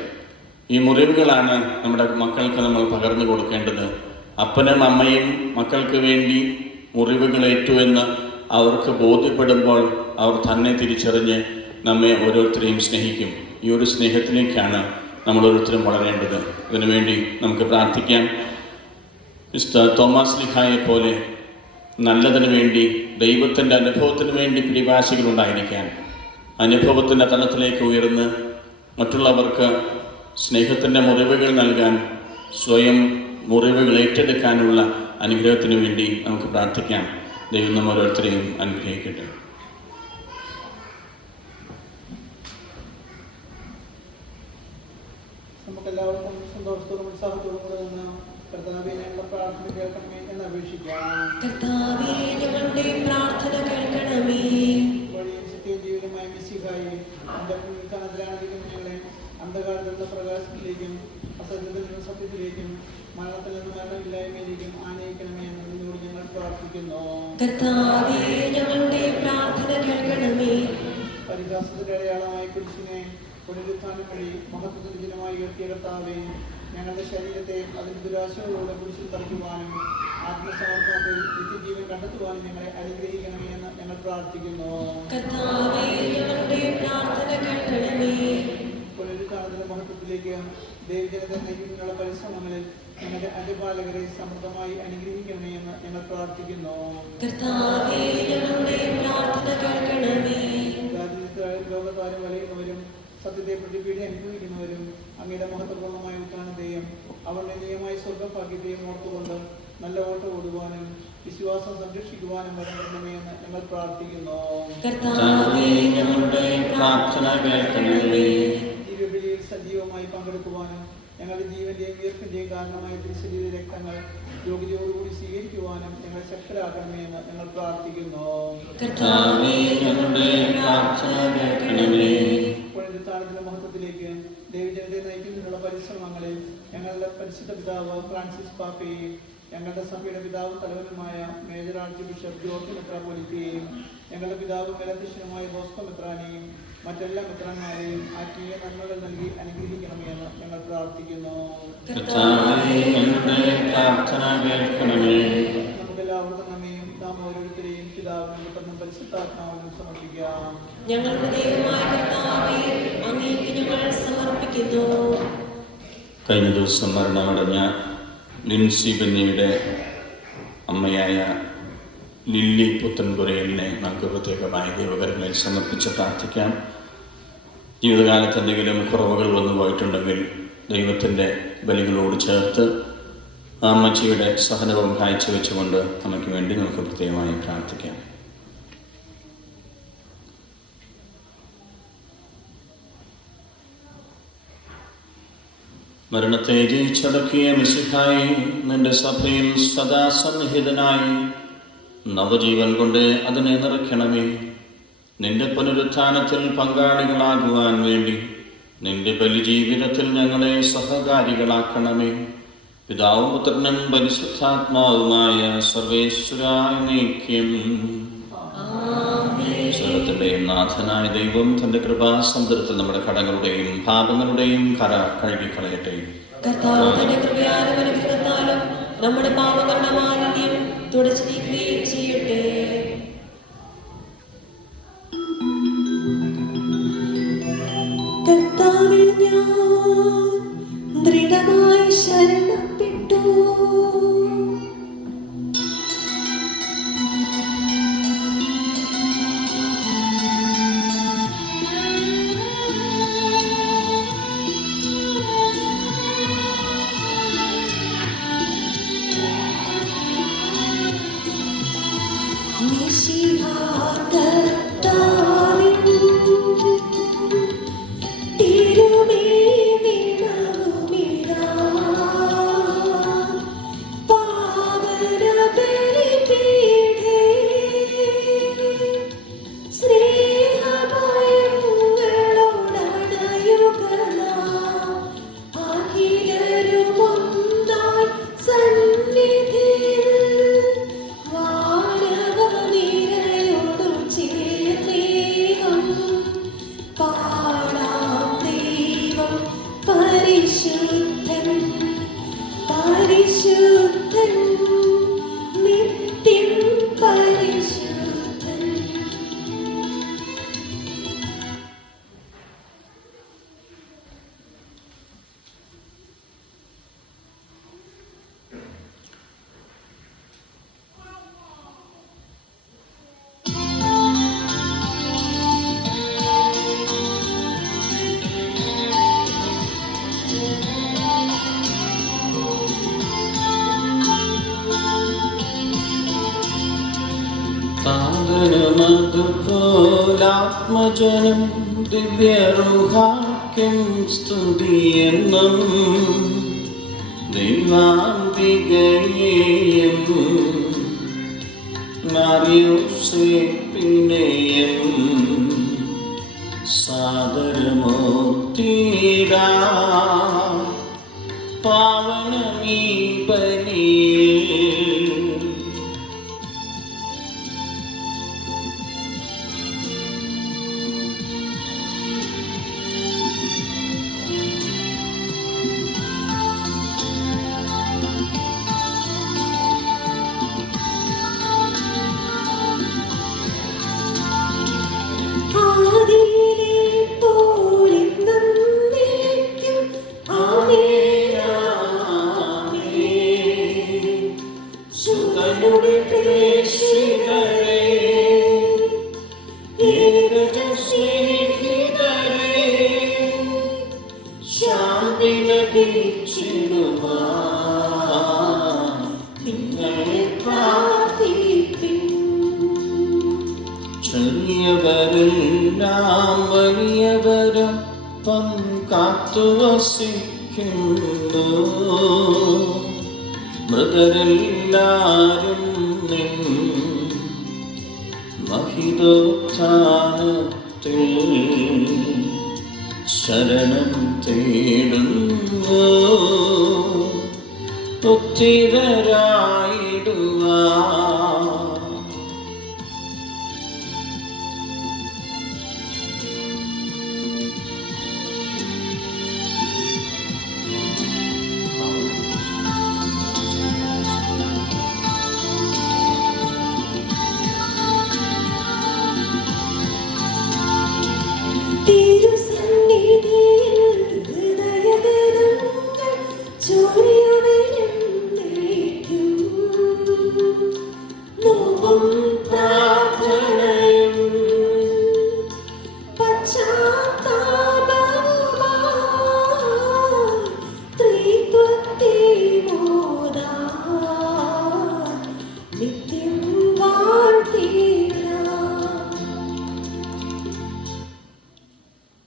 ഈ മുറിവുകളാണ് നമ്മുടെ മക്കൾക്ക് നമ്മൾ പകർന്നു കൊടുക്കേണ്ടത്. അപ്പനും അമ്മയും മക്കൾക്ക് വേണ്ടി മുറിവുകളേറ്റു എന്ന് അവർക്ക് ബോധ്യപ്പെടുമ്പോൾ അവർ തന്നെ തിരിച്ചറിഞ്ഞ് നമ്മെ ഓരോരുത്തരെയും സ്നേഹിക്കും. ഈ ഒരു സ്നേഹത്തിലേക്കാണ് നമ്മൾ ഓരോരുത്തരും വളരേണ്ടത്. അതിനുവേണ്ടി നമുക്ക് പ്രാർത്ഥിക്കാം. മിസ്റ്റർ തോമാസ് ലീഹായെ പോലെ നല്ലതിനു വേണ്ടി, ദൈവത്തിൻ്റെ അനുഭവത്തിന് വേണ്ടി പിടിവാശികളുണ്ടായിരിക്കാൻ, അനുഭവത്തിൻ്റെ തലത്തിലേക്ക് ഉയർന്ന് മറ്റുള്ളവർക്ക് സ്നേഹത്തിൻ്റെ മുറിവുകൾ നൽകാൻ, സ്വയം മുറിവുകൾ ഏറ്റെടുക്കാനുള്ള അനുഗ്രഹത്തിന് വേണ്ടി നമുക്ക് പ്രാർത്ഥിക്കാം. ദൈവം നമ്മ ഓരോരുത്തരെയും അനുഗ്രഹിക്കട്ടെ. നമുക്കെല്ലാവർക്കും സന്തോഷത്തോടും ഉത്സാഹത്തോടും കൂടെ നിന്ന് കർത്താവേ ഞങ്ങളുടെ പ്രാർത്ഥന കേൾക്കണമേ എന്ന് അപേക്ഷിക്കാം. കർത്താവേ, ഞങ്ങളുടെ പ്രാർത്ഥന കേൾക്കണമേ. വഴിയും സത്യവും ജീവനുമായ മിശിഹായെ, അന്ധകാരത്തിലായിരിക്കും ഞങ്ങളെ അന്ധകാരത്തിൽ നിന്ന് പ്രകാശത്തിലേക്കും അസത്യത്തിൽ നിന്ന് സത്യത്തിലേക്കും മരണത്തിൽ നിന്ന് മരണമില്ലായ്മയിലേക്കും ആനയിക്കണമേ എന്ന് നിന്നോട് ഞങ്ങൾ പ്രാർത്ഥിക്കുന്നു. കർത്താവേ, ഞങ്ങളുടെ പ്രാർത്ഥന കേൾക്കണമേ. പരിഹാസത്തിന്റെ അടയാളമായ കുരിശിനെ പുനരുത്ഥാനം വഴി മഹത്വത്തിന്റെ ദിനമായി ഉയർത്തിയ കർത്താവേ, ഞങ്ങളുടെ ശരീരത്തെ അതിന്റെ ദുരാശകളോടെ കുരിശിൽ തറയ്ക്കുവാനും ആത്മസമർപ്പണത്തിൽ നിത്യജീവൻ കണ്ടെത്തുവാനും ഞങ്ങളെ അനുഗ്രഹിക്കണമേ എന്ന് ഞങ്ങൾ പ്രാർത്ഥിക്കുന്നു. കർത്താവേ, ഞങ്ങളുടെ പ്രാർത്ഥന കേൾക്കണമേ. പുനരുത്ഥാനത്തിന്റെ മഹത്വത്തിലേക്ക് ദൈവജനത്തെ നയിക്കുന്നതിനുള്ള പരിശ്രമങ്ങളിൽ ഞങ്ങളുടെ അനുപാലകരെ സമൃദ്ധമായി അനുഗ്രഹിക്കണമേ എന്ന് ഞങ്ങൾ പ്രാർത്ഥിക്കുന്നു. കർത്താവേ, ഞങ്ങളുടെ പ്രാർത്ഥന കേൾക്കണമേ. ലോകത്താരും വലയുന്നവരും സത്യത്തെ പ്രതിപീഡി അനുഭവിക്കുന്നവരും അങ്ങയുടെ മഹത്വപൂർണ്ണമായ ഉത്ഥാനത്തെയും അവരുടെ നിയമായ സ്വർഗഭാഗ്യത്തെയും ഓർത്തുകൊണ്ട് നല്ല ഓട്ടം ഓടുവാനും വിശ്വാസം സംരക്ഷിക്കുവാനും വരണമേ എന്ന് ഞങ്ങൾ പ്രാർത്ഥിക്കുന്നു. കർത്താവേ, ഞങ്ങളുടെ പ്രാർത്ഥന കേൾക്കണമേ. ജീവബലിയിൽ സജീവമായി പങ്കെടുക്കുവാനും ഞങ്ങളുടെ ജീവന്റെയും ഉയർപ്പിന്റെയും കാരണമായ തിരുശരീര രക്തങ്ങൾ യോഗ്യതയോടുകൂടി സ്വീകരിക്കുവാനും ഞങ്ങൾ ശക്തരാക്കണമേ എന്ന് ഞങ്ങൾ പ്രാർത്ഥിക്കുന്നു. കർത്താവേ, ഞങ്ങളുടെ പ്രാർത്ഥന കേൾക്കണമേ. പുനരുത്ഥാനത്തിന്റെ മഹത്വത്തിലേക്ക് ദൈവജനത്തെ നയിക്കുന്നതിനുള്ള പരിശ്രമങ്ങളിൽ ഞങ്ങളുടെ പരിശുദ്ധ പിതാവ് ഫ്രാൻസിസ് പാപ്പയെയും ഞങ്ങളുടെ സഭയുടെ പിതാവും തലവനുമായ മേജർ ആർച്ച് ബിഷപ്പ് ജോർജ് മെത്രാപ്പൊലീത്തയെയും ഞങ്ങളുടെ പിതാവും മേലധ്യക്ഷനുമായ ബോസ്കോ മെത്രാനെയും മറ്റെല്ലാ മെത്രാന്മാരെയും ആത്മീയ നന്മകൾ നൽകി അനുഗ്രഹിക്കണമേ എന്ന് ഞങ്ങൾ പ്രാർത്ഥിക്കുന്നു. നമുക്കെല്ലാവർക്കും നമ്മയും നാം ഓരോരുത്തരെയും പിതാവിനും പുത്രനും പരിശുദ്ധാത്മാവിനും സമർപ്പിക്കാം. ഞങ്ങളുടെ ദൈവമായ കർത്താവേ, അങ്ങേക്ക് ഞങ്ങൾ സമർപ്പിക്കുന്നു. കഴിഞ്ഞ ദിവസം മരണമടഞ്ഞ ലിൻസി ബെന്നിയുടെ അമ്മയായ ലില്ലി പുത്തൻപുരയിലിനെ നമുക്ക് പ്രത്യേകമായി ദൈവകരങ്ങളിൽ സമർപ്പിച്ച് പ്രാർത്ഥിക്കാം. ജീവിതകാലത്ത് എന്തെങ്കിലും കുറവുകൾ വന്നു പോയിട്ടുണ്ടെങ്കിൽ ദൈവത്തിൻ്റെ ബലികളോട് ചേർത്ത് ആ അമ്മച്ചിയുടെ സഹനവും കാഴ്ചവെച്ചുകൊണ്ട് അമ്മയ്ക്ക് വേണ്ടി നമുക്ക് പ്രത്യേകമായി പ്രാർത്ഥിക്കാം. മരണത്തെ ജയിച്ചടക്കിയ മിശിഹായി, നിന്റെ സഭയിൽ സദാ സന്നിഹിതനായി നവജീവൻ കൊണ്ട് അതിനെ നിറയ്ക്കണമേ. നിന്റെ പുനരുത്ഥാനത്തിൽ പങ്കാളികളാകുവാൻ വേണ്ടി നിന്റെ ബലിജീവിതത്തിൽ ഞങ്ങളെ സഹകാരികളാക്കണമേ. പിതാവും പുത്രനും പരിശുദ്ധാത്മാവുമായ സർവേശ്വരായ നീക്യം. സ്വർഗ്ഗത്തിന്റെയും നാഥനായ ദൈവം തന്റെ കൃപാസമുദ്രത്തിൽ നമ്മുടെ കടങ്ങളുടെയും പാപങ്ങളുടെയും കര കഴുകിക്കളയട്ടെ. കർത്താവ് തന്റെ കൃപയാലും അനുഗ്രഹത്താലും നമ്മുടെ പാപങ്ങളുടെ മാലിന്യം തുടച്ചു നീക്കുകയും ചെയ്യട്ടെ. കർത്താവിൽ ഞാൻ ദൃഢമായി ശരണപ്പെട്ടു. സുതനുമതുപോലാത്മജനം ദിവ്യറുഹാക്യം സ്തുതിയെന്നും ദൈവാംബികയെയും മാറിയോസേപ്പിനെയും സാദരമൂർത്തിടാ പാവനമീ ബലിയിൽ. ചെറിയവരെല്ലാം വലിയവരൊപ്പം കാത്തുവസിക്കുന്നു. മൃതരെല്ലാരും നിൻ മഹിതോത്ഥാനത്തിൽ ശരണം തേടുന്നു. ഉത്തിതരായിടുവാൻ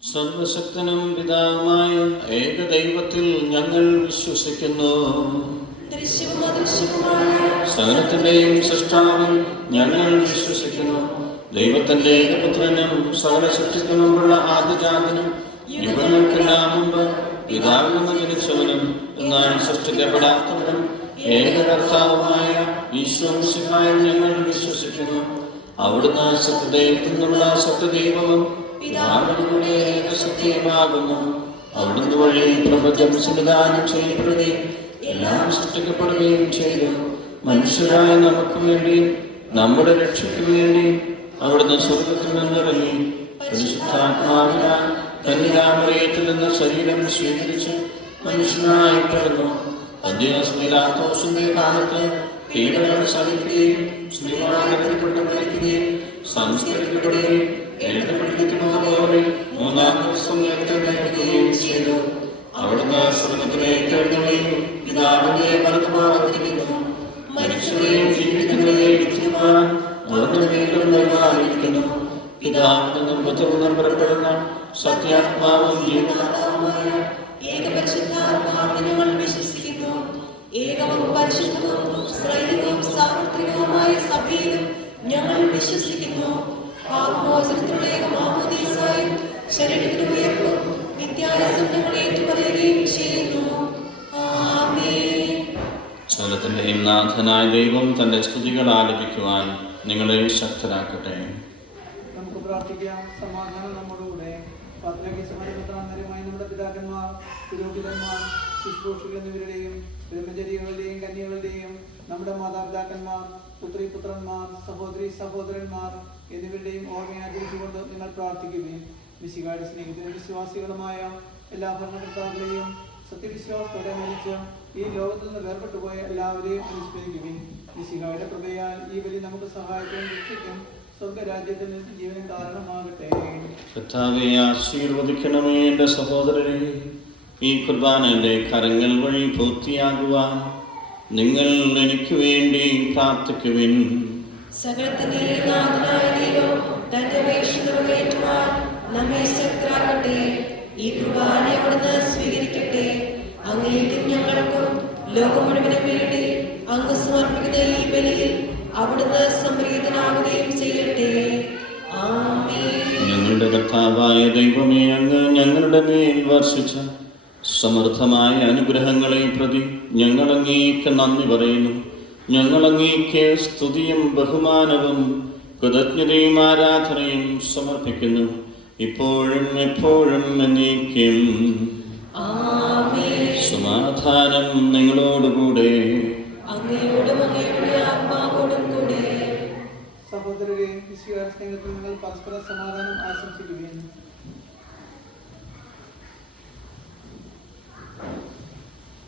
സർവശക്തനും പിതാവുമായ ഏകദൈവത്തിൽ ഞങ്ങൾ വിശ്വസിക്കുന്നു. സകലത്തിന്റെയും സൃഷ്ടാവിൽ ഞങ്ങൾ വിശ്വസിക്കുന്നു. ദൈവത്തിന്റെ ഏകപുത്രനും സകല സൃഷ്ടിക്കുമുമ്പുള്ള ആദ്യജാതനും യുഗങ്ങൾക്കെല്ലാം മുമ്പ് പിതാവിൽ നിന്ന് ജനിച്ചവനും എന്നാൽ സൃഷ്ടിക്കപ്പെടാത്തവനും ഏകകർത്താവുമായ ഈശോമിശിഹായിൽ ഞങ്ങൾ വിശ്വസിക്കുന്നു. അവിടുന്ന് സത്യദൈവത്തിൽ നിന്നുള്ള സത്യദൈവവും പിതാവിലൂടെ സത്യമാകുന്നു. അവിടുന്ന് വഴി പ്രപഞ്ചം സംവിധാനം ചെയ്യപ്പെടുകയും എല്ലാം സൃഷ്ടിക്കപ്പെടുകയും ചെയ്തു. മനുഷ്യരായ നമുക്ക് വേണ്ടി നമ്മുടെ രക്ഷയ്ക്ക് വേണ്ടി അവിടുന്ന് സ്വർഗത്തിൽ നിന്നിറങ്ങി പരിശുദ്ധാത്മാവിനാൽ കന്യകാമറിയത്തിൽ നിന്ന് ശരീരം സ്വീകരിച്ച് മനുഷ്യനായി പിറന്നു. പന്തിയോസിന്റെ കാലത്ത് പീഡകൾ സഹിക്കുകയും ശ്രീമാനപ്പെട്ട് മരിക്കുകയും സംസ്കരിക്കപ്പെടുകയും എഴുതപ്പെട്ടിരിക്കുന്നതുപോലെ മൂന്നാം ദിവസം ഉയർത്തെഴുന്നേൽക്കുകയും ചെയ്തു. അവിടുന്ന് സ്വർഗത്തിലേക്ക് എഴുന്നള്ളുകയും പിതാവിന്റെ വലതുഭാഗത്തിരിക്കുന്നു. മനുഷ്യരെയും ജീവിക്കുന്നവരെയും വിധിക്കുവാൻ അവിടുന്ന് വീണ്ടും വരുവാനിരിക്കുന്നു. പിതാവിൽ നിന്നും പുത്രനിന്നും പുറപ്പെടുന്ന സത്യാത്മാവും ജീവനാത്മാവുമായ ഏകപരിശുദ്ധാത്മാവിൽ ഞങ്ങൾ വിശ്വസിക്കുന്നു. ഏകവും പരിശുദ്ധവും ശ്രേഷ്ഠവും സാർവത്രികവുമായ സഭയിലും ഞങ്ങൾ വിശ്വസിക്കുന്നു. പാപമോചനത്തിനുള്ള ഏകമാമോദീസായും ശരീരത്തിന്റെ ഉയർപ്പും നിത്യായുസ്സും ഞങ്ങൾ ഏറ്റുപറയുകയും ചെയ്യുന്നു. ആമേൻ. സകലത്തിന്റെയും നാഥനായ ദൈവം തന്റെ സ്തുതികൾ ആലപിക്കുവാൻ നിങ്ങളെ ശക്തരാക്കട്ടെ. നമുക്ക് പ്രാർത്ഥിക്കാം. സമാധാനം നമ്മോടുകൂടെ. പാത്രകേശമരപുത്രാന്തരമായ നമ്മുടെ പിതാക്കന്മാർ, പുരോഹിതന്മാർ, ശുശ്രൂഷകൾ എന്നിവരുടെയും ബ്രഹ്മചര്യങ്ങളുടെയും കന്യകളുടെയും നമ്മുടെ മാതാപിതാക്കന്മാർ, പുത്രിപുത്രന്മാർ, സഹോദരി സഹോദരന്മാർ എന്നിവരുടെയും ഓർമ്മയാചരിച്ചുകൊണ്ട് നിങ്ങൾ പ്രാർത്ഥിക്കുകയും മിശിഹായുടെ സ്നേഹിതരും വിശ്വാസികളുമായ എല്ലാ ഭരണകർത്താക്കളെയും സത്യവിശ്വാസത്തോടെ മരിച്ച് ഈ ലോകത്തിൽ നിന്ന് വേർപെട്ടുപോയ എല്ലാവരെയും അനുസ്മരിക്കുകയും മിശിഹായുടെ കൃപയാൽ ഈ ബലി നമുക്ക് സഹായത്തിനും രക്ഷിക്കും സ്വർഗരാജ്യത്തിൽ നിന്ന് ജീവനും കാരണമാകട്ടെ. കർത്താവേ, ആശീർവദിക്കണമേ എൻ്റെ സഹോദരരെ. ഈ കുർബാന എൻ്റെ കരങ്ങൾ വഴി പൂർത്തിയാകുവാൻ നിങ്ങൾ എനിക്ക് വേണ്ടി പ്രാർത്ഥിക്കുവിൻ. സകലത്തിന്റെയും നാഥനായ ദൈവം തന്റെ വേഷങ്ങൾ ഏറ്റുവാൻ നമ്മെ ശക്തരാക്കട്ടെ. ഈ കുർബാന അവിടുന്ന് സ്വീകരിക്കട്ടെ. അങ്ങേക്കും ഞങ്ങൾക്കും ലോകം മുഴുവനും വേണ്ടി അങ്ങ് സമർപ്പിക്കുന്ന ഈ ബലിയിൽ അവിടുന്ന് സംപ്രീതനാവുകയും ചെയ്യട്ടെ. ആമേൻ. ഞങ്ങളുടെ കർത്താവായ ദൈവമേ, അങ്ങ് ഞങ്ങളുടെ മേൽ വർഷിച്ച സമൃദ്ധമായ അനുഗ്രഹങ്ങളെ പ്രതി ഞങ്ങൾ അങ്ങേക്ക് നന്ദി പറയുന്നു. ഞങ്ങൾ അങ്ങേക്ക് സ്തുതിയും ബഹുമാനവും കൃതജ്ഞതയും ആരാധനയും സമർപ്പിക്കുന്നു, ഇപ്പോഴും എപ്പോഴും എന്നേക്കും. ആമേൻ. സമാധാനം നിങ്ങളോടുകൂടെ. അങ്ങയോടും അങ്ങയുടെ ആത്മാവോടും കൂടെ. സഹോദരരെ, വിശ്വാസ സ്നേഹത്തിൽ നിങ്ങൾ പരസ്പര സമാധാനം ആശംസിക്കുകയും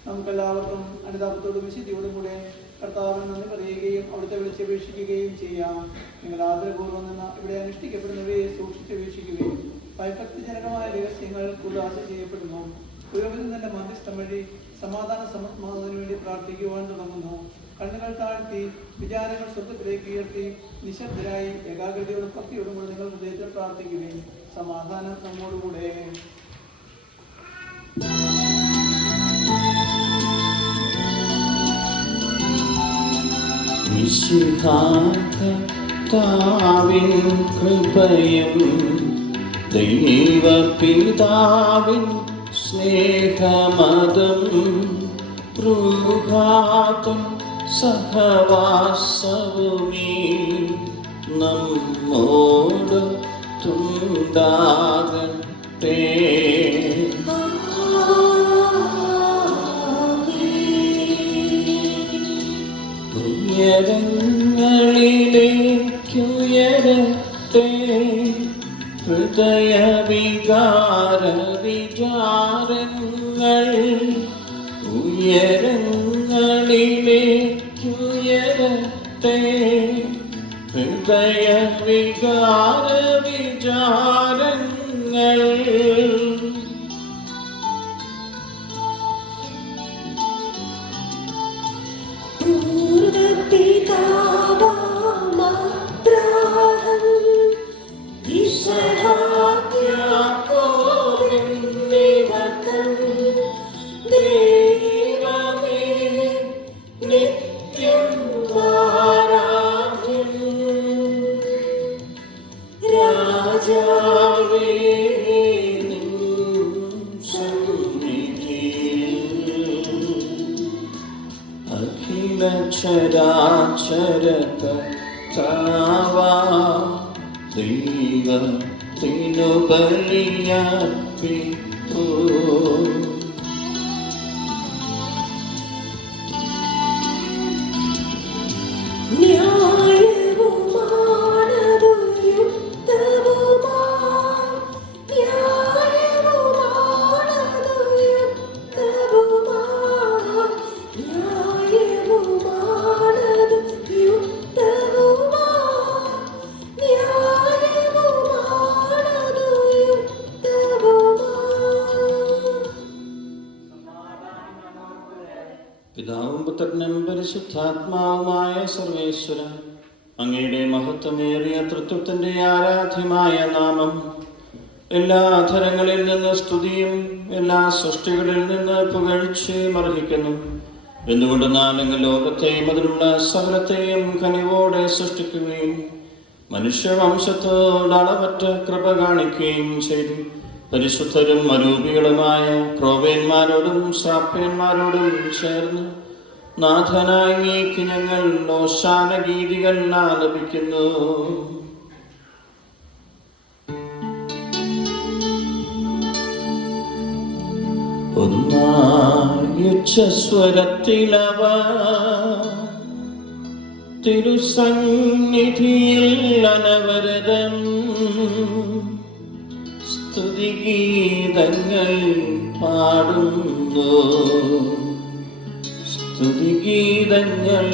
നമുക്കെല്ലാവർക്കും അനുതാപത്തോടും വിശുദ്ധിയോടും കൂടെ കർത്താവിന് നന്ദി പറയുകയും അവിടുത്തെ വിളിച്ചപേക്ഷിക്കുകയും ചെയ്യാം. നിങ്ങൾ ആദരപൂർവ്വം നിന്ന് ഇവിടെ അനുഷ്ഠിക്കപ്പെടുന്നവയെ സൂക്ഷിച്ച് വീക്ഷിക്കുകയും ഭയഭക്തിജനകമായ രഹസ്യങ്ങൾ ഉദാസ ചെയ്യപ്പെടുന്നു. പുരോഹിതൻ തന്റെ മധ്യസ്ഥം വഴി സമാധാനത്തിന് വേണ്ടി പ്രാർത്ഥിക്കുവാൻ തുടങ്ങുന്നു. കണ്ണുകൾ താഴ്ത്തി വിചാരങ്ങൾ സ്വർഗത്തിലേക്ക് ഉയർത്തി നിശബ്ദരായി ഏകാഗ്രതയോടും ഭക്തിയോടും കൂടെ നിങ്ങൾ ഹൃദയത്തിൽ പ്രാർത്ഥിക്കുകയും സമാധാനം നമ്മോടുകൂടെ. കർത്താവിൻ കൃപയും ദൈവപിതാവിൻ സ്നേഹമതും റൂഹാതും സഹവാസവുമീ നമ്മോട് തുണ്ടാകട്ടെ. ഉയരങ്ങളിലേക്കുയരട്ടെ ഹൃദയവികാര വിചാരങ്ങൾ, ഉയരങ്ങളിലേക്കുയരട്ടെ ഹൃദയവികാര വിചാരങ്ങൾ. ചരാചരകർത്താവാ ദൈവത്തിനു ബലിയർപ്പിപ്പൂ. പിതാവും പുത്രനും പരിശുദ്ധാത്മാവുമായ സർവേശ്വര, അങ്ങയുടെ മഹത്വമേറിയ തൃത്വത്തിന്റെ ആരാധ്യമായ നാമം എല്ലാ അധരങ്ങളിൽ നിന്ന് സ്തുതിയും എല്ലാ സൃഷ്ടികളിൽ നിന്ന് പുകഴ്ചയും അർഹിക്കുന്നു. എന്തുകൊണ്ടെന്നാൽ അങ്ങ് ലോകത്തെയും അതിലുള്ള സകലത്തെയും കനിവോടെ സൃഷ്ടിക്കുകയും മനുഷ്യവംശത്തോട് അളവറ്റ കൃപ കാണിക്കുകയും ചെയ്തു. പരിശുദ്ധരും അരൂപികളുമായ ക്രോവേന്മാരോടും ശ്രാപ്യന്മാരോടും ചേർന്ന് നാഥനായ അങ്ങേക്ക് ഞങ്ങൾ ഓശാന ഗീതികൾ ആലപിക്കുന്നു. ഒന്നായുച്ചസ്വരത്തിലവ തിരുസന്നിധിയിൽ അനവരതം സ്തുതിഗീതങ്ങൾ പാടുന്നു, സ്തുതിഗീതങ്ങൾ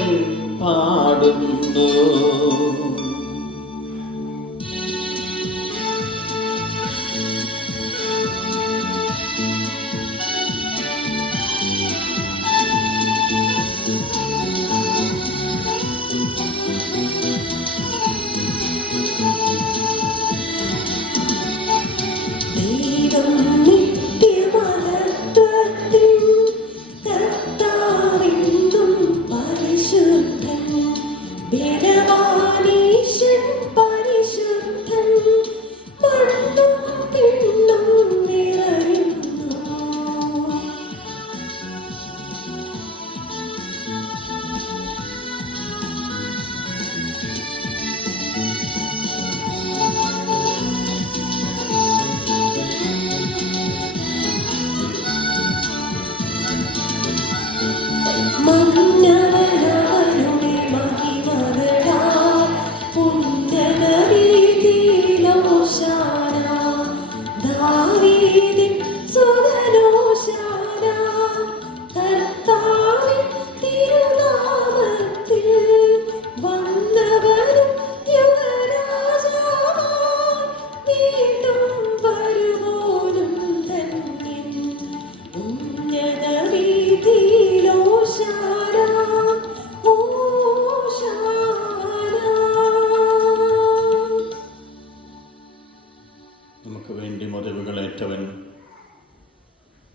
പാടുന്നു.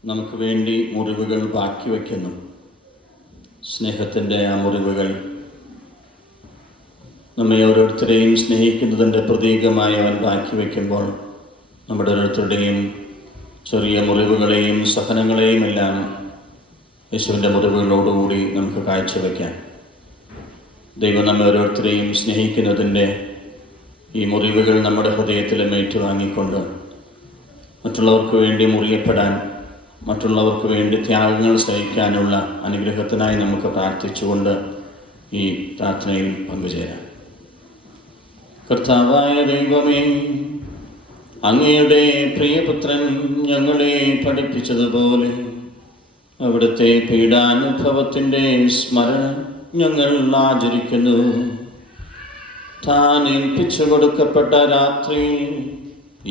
നമുക്ക് വേണ്ടി മുറിവുകൾ ബാക്കി വയ്ക്കുന്നു. സ്നേഹത്തിൻ്റെ ആ മുറിവുകൾ നമ്മെ ഓരോരുത്തരെയും സ്നേഹിക്കുന്നതിൻ്റെ പ്രതീകമായി അവൻ ബാക്കി വയ്ക്കുമ്പോൾ നമ്മുടെ ഓരോരുത്തരുടെയും ചെറിയ മുറിവുകളെയും സഹനങ്ങളെയും എല്ലാം യേശുവിൻ്റെ മുറിവുകളോടുകൂടി നമുക്ക് കാഴ്ചവെക്കാം. ദൈവം നമ്മെ ഓരോരുത്തരെയും സ്നേഹിക്കുന്നതിൻ്റെ ഈ മുറിവുകൾ നമ്മുടെ ഹൃദയത്തിലും ഏറ്റുവാങ്ങിക്കൊണ്ട് മറ്റുള്ളവർക്ക് വേണ്ടി മുറിയപ്പെടാൻ, മറ്റുള്ളവർക്ക് വേണ്ടി ത്യാഗങ്ങൾ സഹിക്കാനുള്ള അനുഗ്രഹത്തിനായി നമുക്ക് പ്രാർത്ഥിച്ചുകൊണ്ട് ഈ പ്രാർത്ഥനയിൽ പങ്കുചേരാം. കർത്താവായ ദൈവമേ, അങ്ങയുടെ പ്രിയപുത്രൻ ഞങ്ങളെ പഠിപ്പിച്ചതുപോലെ അവിടുത്തെ പീഡാനുഭവത്തിൻ്റെ സ്മരണ ഞങ്ങൾ ആചരിക്കുന്നു. താൻ ഏൽപ്പിച്ചു കൊടുക്കപ്പെട്ട രാത്രിയിൽ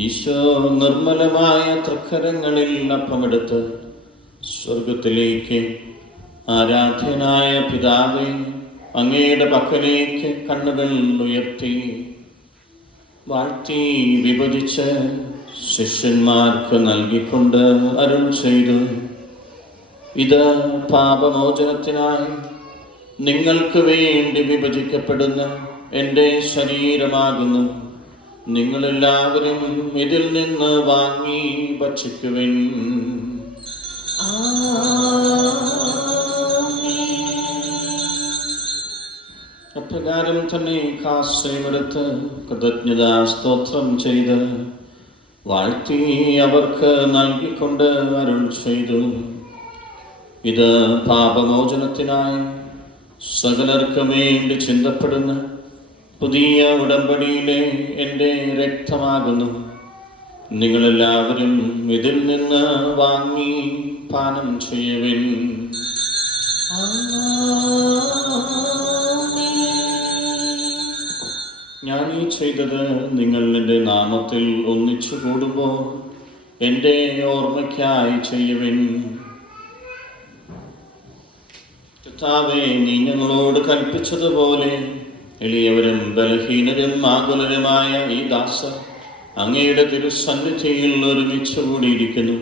ഈശോ നിർമ്മലമായ തൃക്കരങ്ങളിൽ അപ്പമെടുത്ത് സ്വർഗത്തിലേക്ക് ആരാധ്യനായ പിതാവേ, അങ്ങയുടെ പക്കലേക്ക് കണ്ണുകൾ ഉയർത്തി വാഴ്ത്തി വിഭജിച്ച് ശിഷ്യന്മാർക്ക് നൽകിക്കൊണ്ട് അരുൾ ചെയ്തു: ഇത് പാപമോചനത്തിനായി നിങ്ങൾക്ക് വേണ്ടി വിഭജിക്കപ്പെടുന്ന എൻ്റെ ശരീരമാകുന്നു. നിങ്ങളെല്ലാവരും ഇതിൽ നിന്ന് വാങ്ങി ഭക്ഷിക്കുവിൻ. അപ്രകാരം തന്നെ കാസയുമെടുത്ത് കൃതജ്ഞതാ സ്തോത്രം ചെയ്ത് വാഴ്ത്തി അവർക്ക് നൽകിക്കൊണ്ട് അരുൾ ചെയ്തു: ഇത് പാപമോചനത്തിനായി സകലർക്കും വേണ്ടി ചിന്തപ്പെടുന്ന പുതിയ ഉടമ്പടിയിലെ എൻ്റെ രക്തമാകുന്നു. നിങ്ങളെല്ലാവരും ഇതിൽ നിന്ന് വാങ്ങി പാനം ചെയ്യുവിൻ. ഞാൻ ഈ ചെയ്തത് നിങ്ങൾ എൻ്റെ നാമത്തിൽ ഒന്നിച്ചു കൂടുമ്പോൾ എൻ്റെ ഓർമ്മയ്ക്കായി ചെയ്യുവിൻ. കർത്താവേ, നീ ഞങ്ങളോട് കൽപ്പിച്ചതുപോലെ എളിയവരും ബലഹീനരും ആകുലരുമായ ഈ ദാസർ അങ്ങയുടെ തിരുസന്നിധിയിൽ ഒരുമിച്ച് കൂടിയിരിക്കുന്നു.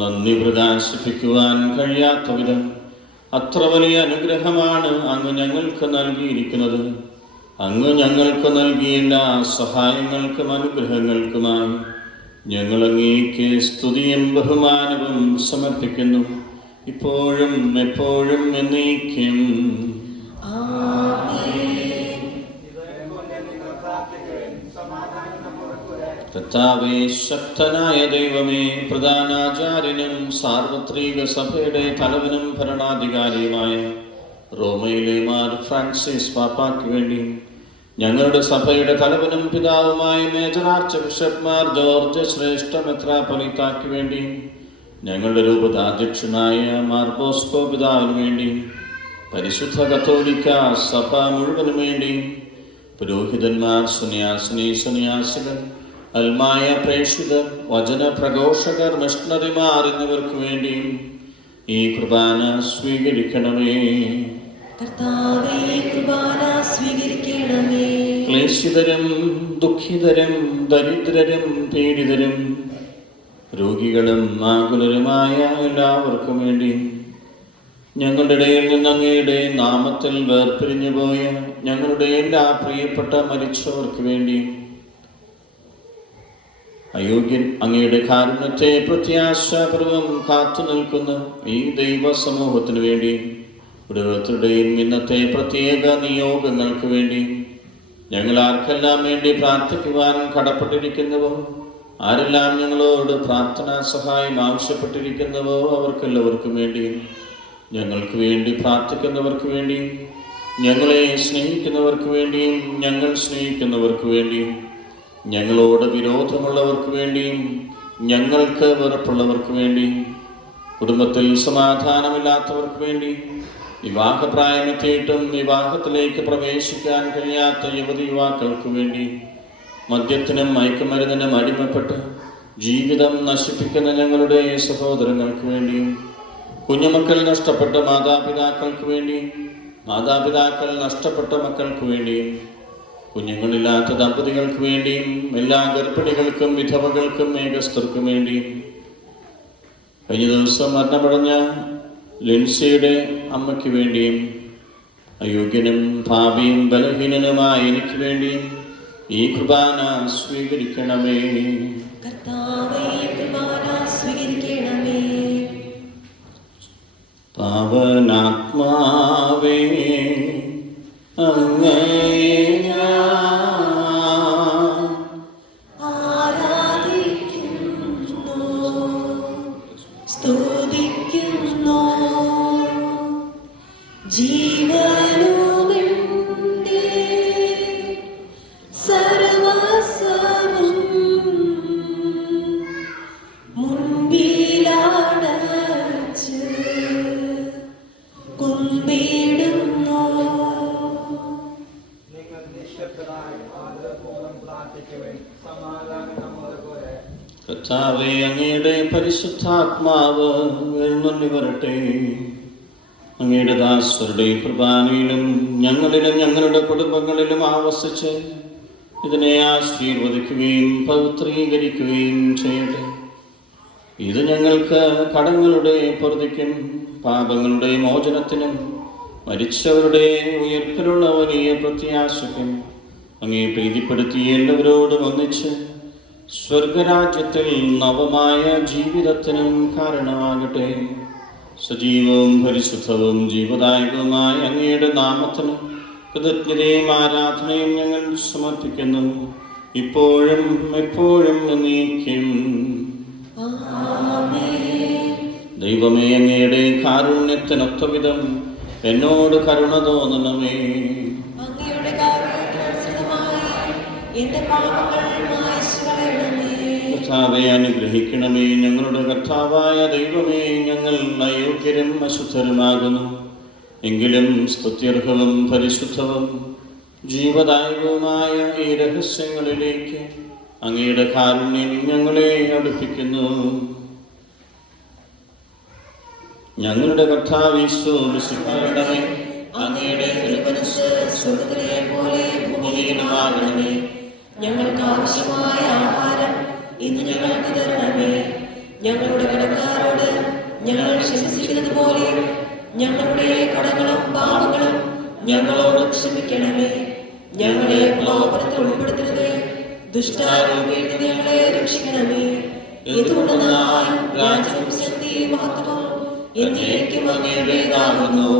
നന്ദി പ്രകാശിപ്പിക്കുവാൻ കഴിയാത്ത വിധം അത്ര വലിയ അനുഗ്രഹമാണ് അങ്ങ് ഞങ്ങൾക്ക് നൽകിയിരിക്കുന്നത്. അങ്ങ് ഞങ്ങൾക്ക് നൽകിയ എല്ലാ സഹായങ്ങൾക്കും അനുഗ്രഹങ്ങൾക്കുമായി ഞങ്ങൾ അങ്ങേക്ക് സ്തുതിയും ബഹുമാനവും സമർപ്പിക്കുന്നു, ഇപ്പോഴും എപ്പോഴും എന്നേക്കും. കർത്താവേ, ശക്തനായ ദൈവമേ, പ്രധാനാചാര്യനും സാർവത്രിക സഭയുടെ തലവനും ഭരണാധികാരിയുമായ റോമയിലെ മാർ ഫ്രാൻസിസ് പാപ്പായ്ക്ക് വേണ്ടി, ഞങ്ങളുടെ സഭയുടെ തലവനും പിതാവുമായ major arch bishop Mar George ശ്രേഷ്ഠ മെത്രാപ്പൊലീത്തായ്ക്ക് വേണ്ടി, ഞങ്ങളുടെ രൂപതാധ്യക്ഷനായ മാർ ബോസ്കോ പിതാവിന് വേണ്ടി, പരിശുദ്ധ കത്തോലിക്ക സഭ മുഴുവനും വേണ്ടി, പുരോഹിതന്മാർ, സന്യാസികൾ, അൽമായ പ്രേക്ഷിതർ, വചന പ്രഘോഷകർ, മിഷണറിമാർ എന്നിവർക്ക് വേണ്ടി ഈ കുർബാന സ്വീകരിക്കണമേ. കർത്താവേ, കുർബാന സ്വീകരിക്കണമേ. ക്ലേശിതരും ദുഃഖിതരും ദരിദ്രരും പീഡിതരും രോഗികളും ആകുലരുമായ എല്ലാവർക്കും വേണ്ടി, ഞങ്ങളുടെ ഇടയിൽ നിന്ന് അങ്ങയുടെ നാമത്തിൽ വേർപിരിഞ്ഞു പോയ ഞങ്ങളുടെ എല്ലാ പ്രിയപ്പെട്ട മരിച്ചവർക്ക് വേണ്ടി, അയോഗ്യൻ അങ്ങയുടെ കാരുണ്യത്തെ പ്രത്യാശാപൂർവം കാത്തു നിൽക്കുന്ന ഈ ദൈവ സമൂഹത്തിന് വേണ്ടി, ഓരോരുത്തരുടെയും ഇന്നത്തെ പ്രത്യേക നിയോഗങ്ങൾക്ക് വേണ്ടി, ഞങ്ങൾ ആർക്കെല്ലാം വേണ്ടി പ്രാർത്ഥിക്കുവാൻ കടപ്പെട്ടിരിക്കുന്നുവോ, ആരെല്ലാം ഞങ്ങളോട് പ്രാർത്ഥനാ സഹായം ആവശ്യപ്പെട്ടിരിക്കുന്നുവോ അവർക്കെല്ലാവർക്കും വേണ്ടി, ഞങ്ങൾക്ക് വേണ്ടി പ്രാർത്ഥിക്കുന്നവർക്ക് വേണ്ടിയും, ഞങ്ങളെ സ്നേഹിക്കുന്നവർക്ക് വേണ്ടിയും, ഞങ്ങൾ സ്നേഹിക്കുന്നവർക്ക് വേണ്ടിയും, ഞങ്ങളോട് വിരോധമുള്ളവർക്ക് വേണ്ടിയും, ഞങ്ങൾക്ക് വെറുപ്പുള്ളവർക്ക് വേണ്ടിയും, കുടുംബത്തിൽ സമാധാനമില്ലാത്തവർക്ക് വേണ്ടി, വിവാഹപ്രായമെത്തിയിട്ടും വിവാഹത്തിലേക്ക് പ്രവേശിക്കാൻ കഴിയാത്ത യുവതി യുവാക്കൾക്ക് വേണ്ടി, മദ്യത്തിനും മയക്കുമരുന്നിനും അടിമപ്പെട്ട് ജീവിതം നശിപ്പിക്കുന്ന ഞങ്ങളുടെ സഹോദരങ്ങൾക്ക് വേണ്ടിയും, കുഞ്ഞുമക്കൾ നഷ്ടപ്പെട്ട മാതാപിതാക്കൾക്ക് വേണ്ടിയും, മാതാപിതാക്കൾ നഷ്ടപ്പെട്ട മക്കൾക്ക് വേണ്ടിയും, കുഞ്ഞുങ്ങളില്ലാത്ത ദമ്പതികൾക്ക് വേണ്ടിയും, എല്ലാ ഗർഭിണികൾക്കും വിധവകൾക്കും ഏകസ്ഥർക്കും വേണ്ടിയും, കഴിഞ്ഞ ദിവസം മരണമടഞ്ഞ ലിൻസിയുടെ അമ്മയ്ക്ക് വേണ്ടിയും അയോഗ്യനും പാപിയും ബലഹീനനുമായ എനിക്ക് വേണ്ടിയും ഈ കുർബാന സ്വീകരിക്കണമേ. കർത്താവേ, കുർബാന സ്വീകരിക്കണമേ. പാവനാത്മാവേ, അങ്ങയെ ഞാൻ ആരാധിക്കുന്നു, സ്തുതിക്കുന്നു. ജീവനുമെന്റെ സർവസ്വവും മുൻപിലടച്ച് കുമ്പിടുന്നു. നിങ്ങൾ നിശബ്ദരായി ആദരപൂർവ്വം പ്രാർത്ഥിക്കുവിൻ. സമാധാനം നമ്മുടെ കൂടെ. കർത്താവേ, അങ്ങയുടെ പരിശുദ്ധാത്മാവ് എഴുന്നള്ളി വരട്ടെ. അങ്ങയുടെ ദാസരുടെ കുർബാനയിലും ഞങ്ങളിലും ഞങ്ങളുടെ കുടുംബങ്ങളിലും ആവസിച്ച് ഇതിനെ ആശീർവദിക്കുകയും പവിത്രീകരിക്കുകയും ചെയ്യട്ടെ. ഇത് ഞങ്ങൾക്ക് കടങ്ങളുടെ പൊറുതിക്കും പാപങ്ങളുടെ മോചനത്തിനും മരിച്ചവരുടെ ഉയർപ്പിലുള്ള വലിയ പ്രത്യാശയ്ക്കും അങ്ങേ പ്രീതിപ്പെടുത്തി എല്ലാവരോടും ഒന്നിച്ച് സ്വർഗരാജ്യത്തിൽ നവമായ ജീവിതത്തിനും കാരണമാകട്ടെ. സജീവവും പരിശുദ്ധവും ജീവദായകവുമായ അങ്ങയുടെ നാമത്തിന് കൃതജ്ഞതയും ആരാധനയും ഞങ്ങൾ സമർപ്പിക്കുന്നു, ഇപ്പോഴും എപ്പോഴും എന്നേക്കും. ദൈവമേ, അങ്ങയുടെ കാരുണ്യത്തിനൊത്തവിധം എന്നോട് കരുണ തോന്നണമേ. അങ്ങയുടെ കാരുണ്യത്തിനനുസൃതമായി എന്റെ പാപങ്ങൾ മായ്ച്ചു കളയണമേ. കർത്താവെ, അനുഗ്രഹിക്കണമേ. ഞങ്ങളുടെ കർത്താവായ ദൈവമേ, ഞങ്ങൾ അയോഗ്യരും അശുദ്ധരുമാകുന്നു. എങ്കിലും സ്തുത്യർഹവും പരിശുദ്ധവും ജീവദായകവുമായ ഈ രഹസ്യങ്ങളിലേക്ക് അങ്ങയുടെ കാരുണ്യം ഞങ്ങളെ അടുപ്പിക്കുന്നു. ഞങ്ങളുടെ കർത്താവ് യേശു മിശിഹായുടെ അങ്ങയുടെ തിരുമനസ്സ് സ്വർഗ്ഗത്തിലെ പോലെ ഭൂമിയിലുമാകണമേ. ഞങ്ങൾക്ക് ആവശ്യമായ ആഹാരം ഇന്ന് ഞങ്ങൾക്ക് തരണമേ. ഞങ്ങളുടെ കടക്കാരോട് ഞങ്ങൾ ക്ഷമിച്ചിരിക്കുന്നത് പോലെ ഞങ്ങളുടെ കടങ്ങളും പാപങ്ങളും ഞങ്ങളോട് ക്ഷമിക്കണമേ. ഞങ്ങളെ പ്രലോഭനത്തിൽ ഉൾപ്പെടുത്തരുതേ, ദുഷ്ടാരൂപിയിൽ നിന്ന് ഞങ്ങളെ രക്ഷിക്കണമേ. എന്തുകൊണ്ടെന്നാൽ രാജ്യവും ശക്തിയും മഹത്വവും എന്നേക്കും അങ്ങയുടേതാകുന്നു.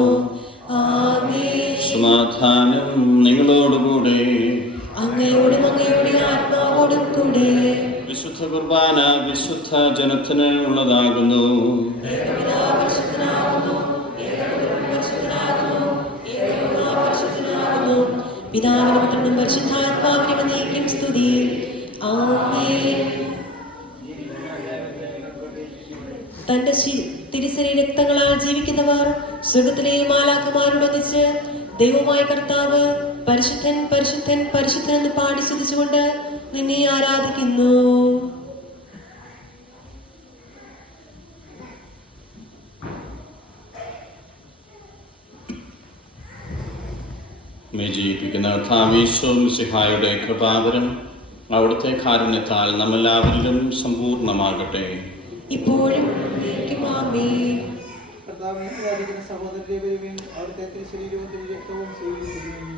ആമേൻ. സമാധാനം നിങ്ങളോടുകൂടെ. അങ്ങയോടും അങ്ങയുടെ ആത്മാവോടും കൂടെ. വിശുദ്ധ കുർബാന വിശുദ്ധ ജനത്തിന് ഉള്ളതാകുന്നു. പിതാവിനും പുത്രനും പരിശുദ്ധാത്മാവിനും എന്നേക്കും സ്തുതി. ആമേൻ. തന്റെ തിരുശരീര രക്തങ്ങളാൽ ജീവിക്കുന്നവർ സ്വർഗ്ഗത്തിലെ മാലാഖമാരോടൊന്നിച്ച് ദൈവമായ കർത്താവ് പരിശുദ്ധൻ പരിശുദ്ധൻ പരിശുദ്ധൻ എന്ന് പാടി സ്തുതിച്ചുകൊണ്ട് നിന്നെ ആരാധിക്കുന്നു. ജീവിപ്പിക്കുന്ന കർത്താവീശോമിശിഹായുടെ കൃപാവരം അവിടുത്തെ കാരുണ്യത്താൽ നമ്മെല്ലാവരിലും സമ്പൂർണ്ണമാകട്ടെ. ഇപ്പോഴും എന്നേക്കും ആമേൻ. കർത്താവിനെ ആരാധിക്കുന്ന സഹോദരരെ വരുകയും അവിടുത്തെ തിരുശരീരവും തിരുരക്തവും സ്വീകരിക്കുകയും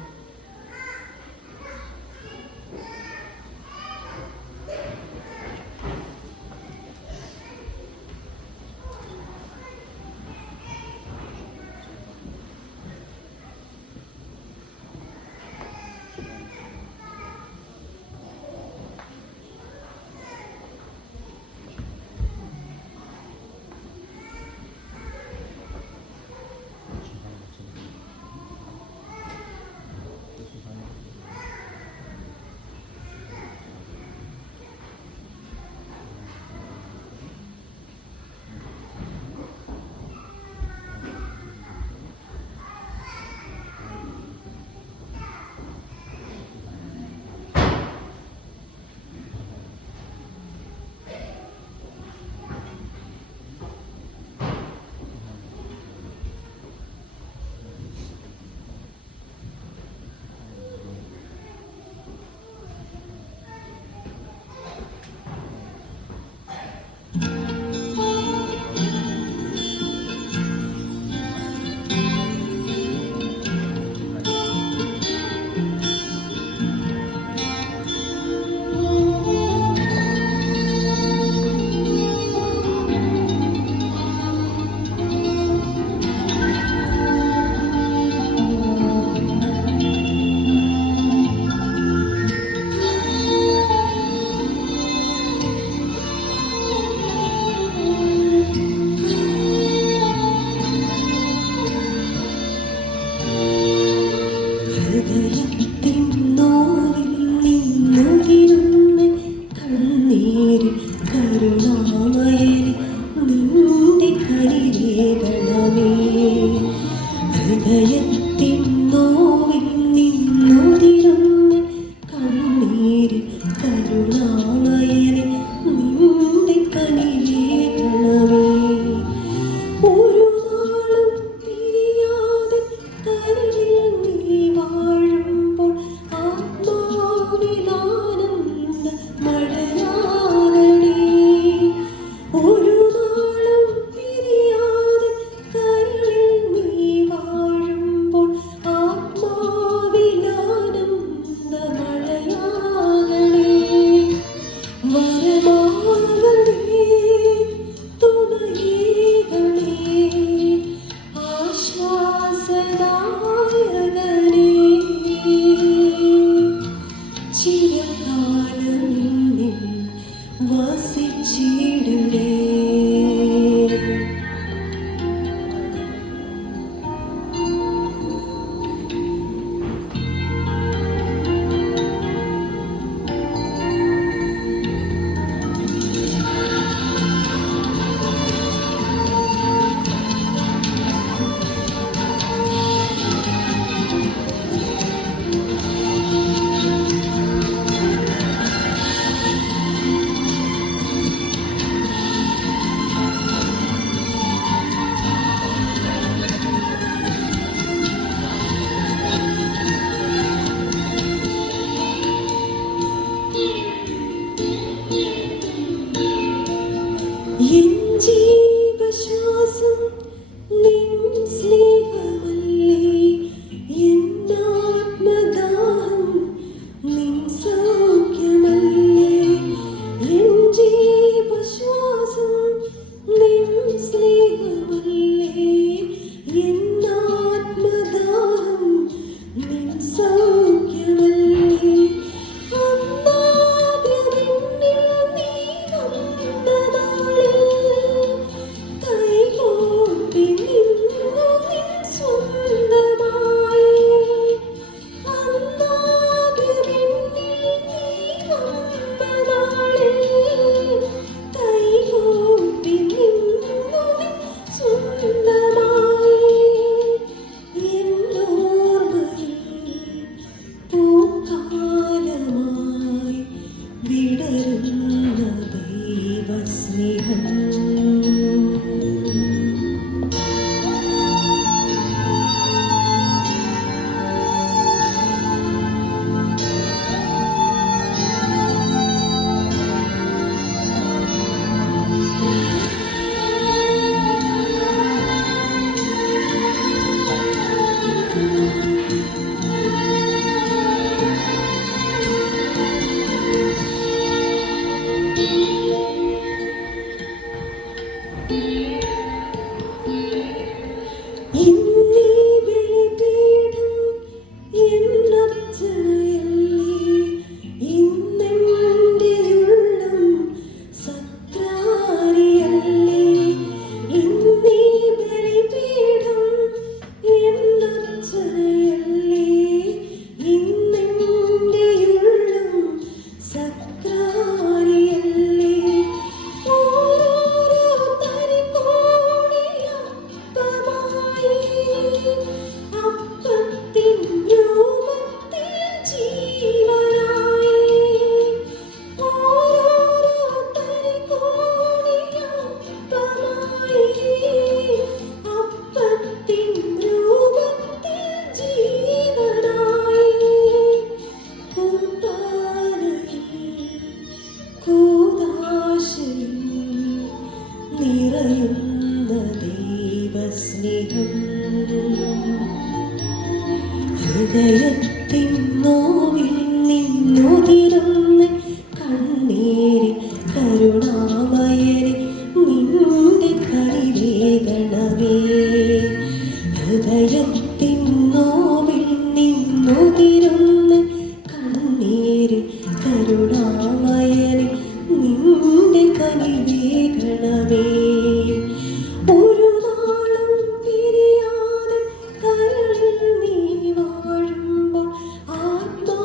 കനിവേകണമേ. ഹൃദയത്തിൻ നോവിൽ നിന്നുതിരുന്ന കണ്ണീരിൽ കരുണാമയനെ നിന്റെ കനിവേകണമേ. ഒരു നാളും പിരിയാതെ കരളിൽ നീ വാഴുമ്പോൾ ആത്മാവിലാനന്ദ മഴയാകണേ. ഒരു നാളും പിരിയാതെ കരളിൽ നീ വാഴുമ്പോൾ ആത്മാവിലാനന്ദ മഴയാകണേ. വരമാകണേ, തുണയേകണേ, ആശ്വാസദായകനേ. ചിരകാലം നിന്നിൽ വസിച്ചിടുന്നേ. എൻ ജീവശ്വാസം നിൻ സ്നേഹമല്ലേ. എൻ ആത്മദാഹം നിൻ സൗഖ്യമല്ലേ. എൻ ജീവശ്വാസം നിൻ സ്നേഹമല്ലേ. എൻ ആത്മദാഹം നിൻ സൗഖ്യമല്ലേ. അന്നാദ്യമെന്നിൽ നീ വന്ന നാളിൽ കൈകൂപ്പി നിന്നു നിൻ സ്വന്തമായി. അന്നാദ്യമെന്നിൽ നീ വന്ന നാളിൽ കൈകൂപ്പി നിന്നു നിൻ സ്വന്തമായി. എന്നോർമ്മയിൽ പൂക്കാലമായി വിടരുന്ന ദൈവസ്നേഹം. ഇന്നീ ബലിപീഠം എന്നർച്ചനയല്ലേ. ഇന്നെന്റെ ഉള്ളം സത്രാരിയല്ലേ. ഇന്നീ ബലിപീഠം എന്നർച്ചനയല്ലേ. ഇന്നെന്റെ ഉള്ളം സത്രാരിയല്ലേ. ഓരോ തരി കോടിയപ്പമായി അപ്പത്തിൻ രൂപത്തിൽ ജീവനായി. ഓരോ തരി കോടിയപ്പമായി അപ്പത്തിൻ രൂപത്തിൽ ജീവനായി. കുർബാനയിൽ കൂദാശയിൽ നിറയുന്ന ദൈവസ്നേഹം. ഹൃദയത്തിൻ നോവിൽ നിന്നുതിരുന്ന കണ്ണീരിൽ കരുണാമയനെ നിന്റെ കനിവേകണമേ. ഹൃദയത്തിൻ നോവിൽ നിന്നുതിരുന്ന കണ്ണീരിൽ കരുണാമയനെ നിന്റെ കനിവേകണമേ. ഒരു നാളും പിരിയാതെ കരളിൽ നീ വാഴുമ്പോൾ ആത്മാ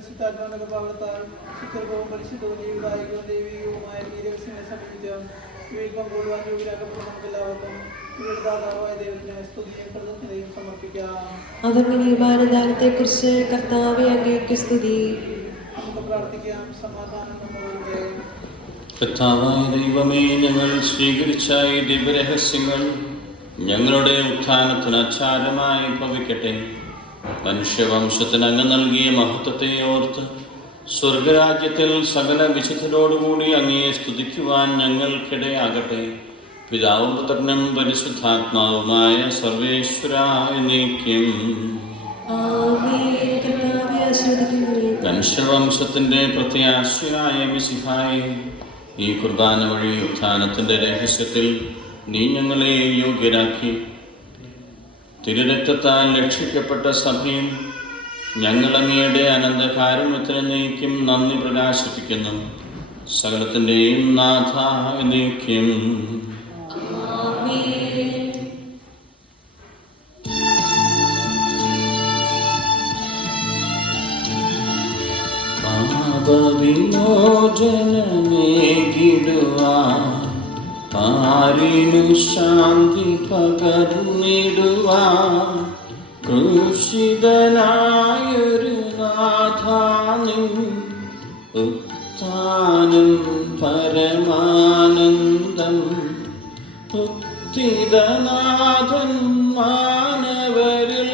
പരിശുദ്ധാത്മാവിന്റെ ഭാഗത്താൽ സുഖവും പരിശുദ്ധവും ദൈവികവും ദൈവികവുമായ ഈ രഹസ്യങ്ങളെ സമീപിച്ച് ഇവയിൽ പങ്കുകൊള്ളുവാൻ യോഗ്യരാക്കപ്പെട്ട നമുക്ക് എല്ലാവർക്കും ഇവരുടെ ദാതാവായ ദൈവത്തിന് സ്തുതിയും കൃതജ്ഞതയും സമർപ്പിക്കാം. അവരുടെ നീതിമാനദാനത്തെ കുറിച്ച് കർത്താവേ അങ്ങേക്ക് സ്തുതി. നമുക്ക് പ്രാർത്ഥിക്കാം. സമാധാനം നമ്മളുടെ. കർത്താവായ ദൈവമേ, ഞങ്ങൾ സ്വീകരിച്ച ഈ ദിവ്യരഹസ്യങ്ങൾ ഞങ്ങളുടെ ഉത്ഥാനത്തിന് ആചാരമായി ഭവിക്കട്ടെ. മനുഷ്യവംശത്തിന് അങ്ങ് നൽകിയ മഹത്വത്തെ ഓർത്ത് സ്വർഗരാജ്യത്തിൽ സകല വിശുദ്ധരോടുകൂടി അങ്ങയെ സ്തുതിക്കുവാൻ ഞങ്ങൾക്കിടയാകട്ടെ. പിതാവും പുത്രനും പരിശുദ്ധാത്മാവുമായ സർവേശ്വരായ നീക്യം. മനുഷ്യവംശത്തിന്റെ പ്രത്യാശയായ മിശിഹായെ, ഈ കുർബാന വഴി ഉത്ഥാനത്തിന്റെ രഹസ്യത്തിൽ നീ ഞങ്ങളെ യോഗ്യരാക്കി. തിരുരക്തത്താൽ രക്ഷിക്കപ്പെട്ട സഭയിൽ ഞങ്ങൾ അങ്ങയുടെ അനന്തകാരുണ്യത്തിന് നീക്കും നന്ദി പ്രകാശിപ്പിക്കുന്നു. സകലത്തിൻ്റെയും നാഥ നീക്കും. പാപവിമോചനമേകിടുവാൻ പാരിനു ശാന്തി പകർന്നിടുവാൻ ക്രൂശിതനായൊരു നാഥാനിൻ ഉത്ഥാനം പരമാനന്ദം. ഉത്തിതനാഥൻ മാനവരിൽ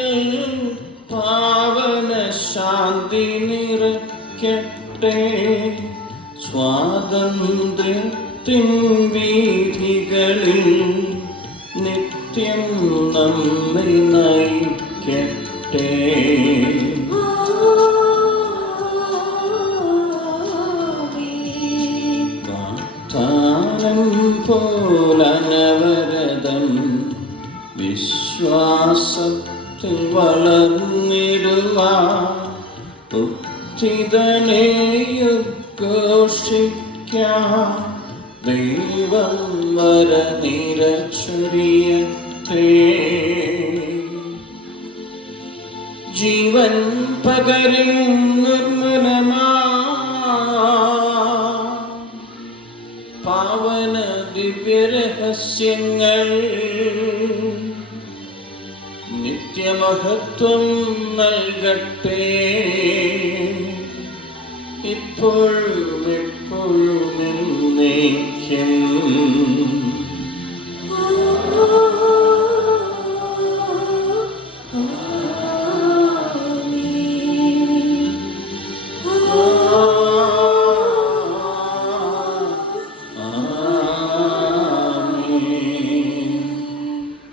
പാവന ശാന്തി നിറയ്ക്കട്ടെ. സ്വാതന്ത്ര്യത്തിൻ വീഥികളിൽ നിത്യം നമ്മെ നയിക്കട്ടെ. വാഗ്ദാനം പോലനവരതം വിശ്വാസത്തിൽ വളർന്നിടുവാൻ ഉദ്ധിതനെയുദ്ഘോഷിക്കാം. ദൈവം വരനിരച്ചൊരിയട്ടെ. ജീവൻ പകരും നിർമ്മലമാ പാവന ദിവ്യരഹസ്യങ്ങൾ നിത്യമഹത്വം നൽകട്ടെ. ഇപ്പോഴും എപ്പോഴും എന്നേക്കും.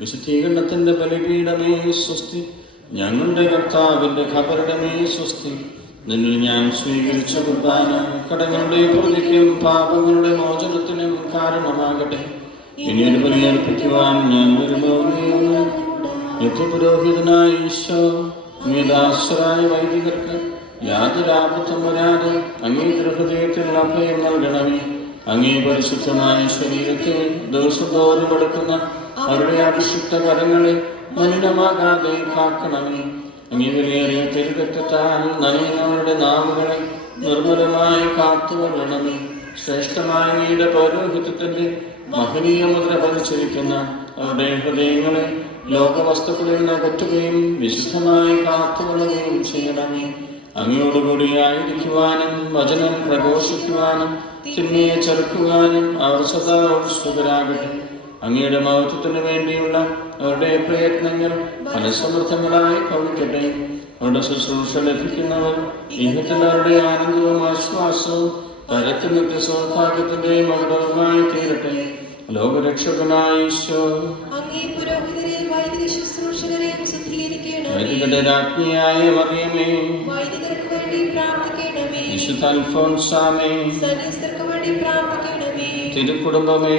വിശുദ്ധീകരണത്തിന്റെ ബലിപീഠമേ സ്വസ്തി. ഞങ്ങളുടെ കർത്താവിന്റെ ഖബറിടമേ സ്വസ്തി. നിന്നിൽ ഞാൻ സ്വീകരിച്ച കുർബാന കടങ്ങളുടെ പ്രതിക്കും പാപങ്ങളുടെ മോചനത്തിനും കാരണമാകട്ടെ. ഇനിയൊരു ബലിയർപ്പിക്കുവാൻ ഞാൻ വരുമോ? നിത്യപുരോഹിതനായ ഈശോ, ദാസരായ വൈദികർക്ക് യാതൊരു ആപത്തും വരാതെ അങ്ങേ ഹൃദയത്തിൽ അഭയം നൽകണമേ. അങ്ങേ പരിശുദ്ധമായ ശരീരത്തെ ദിവസം തോറും എടുക്കുന്ന അവരുടെ അഭിഷിക്ത കരങ്ങളെ മലിനമാകാതെ കാക്കണമേ. അങ്ങേ വിലയേറിയ തിരുരക്തത്താൽ നനയുന്നവരുടെ നാവുകളെ നിർമ്മലമായി കാത്തുകൊള്ളണമേ. ശ്രേഷ്ഠമായ അങ്ങയുടെ പൗരോഹിത്യത്തിന്റെ മഹനീയ മുദ്ര പതിച്ചിരിക്കുന്ന അവരുടെ ഹൃദയങ്ങളെ ലോകവസ്തുക്കളിൽ നിന്ന് അകറ്റുകയും വിശുദ്ധമായി കാത്തുകൊള്ളുകയും ചെയ്യണമേ. അങ്ങയോടുകൂടി ആയിരിക്കുവാനും വചനം പ്രഘോഷിക്കുവാനും തിന്മയെ ചെറുക്കുവാനും അവർ സദാ ഉത്സുകരാകട്ടെ. അങ്ങയുടെ മഹത്വത്തിനു വേണ്ടിയുള്ള അവരുടെ പ്രയത്നങ്ങൾ ഫലസമൃദ്ധങ്ങളായി ഭവിക്കട്ടെ. അവരുടെ ശുശ്രൂഷ ലഭിക്കുന്നവർ ഇഹത്തിൽ അവരുടെ ആനന്ദവും ആശ്വാസവും പരത്തിൽ നിത്യ സൗഭാഗ്യത്തിന്റെ മകുടവുമായി തീരട്ടെ. ലോകരക്ഷകനായ ഈശോ, വൈദികരുടെ രാജ്ഞിയായ മറിയമേ, വിശുദ്ധ അൽഫോൻസാമേ, തിരുക്കുടുംബമേ,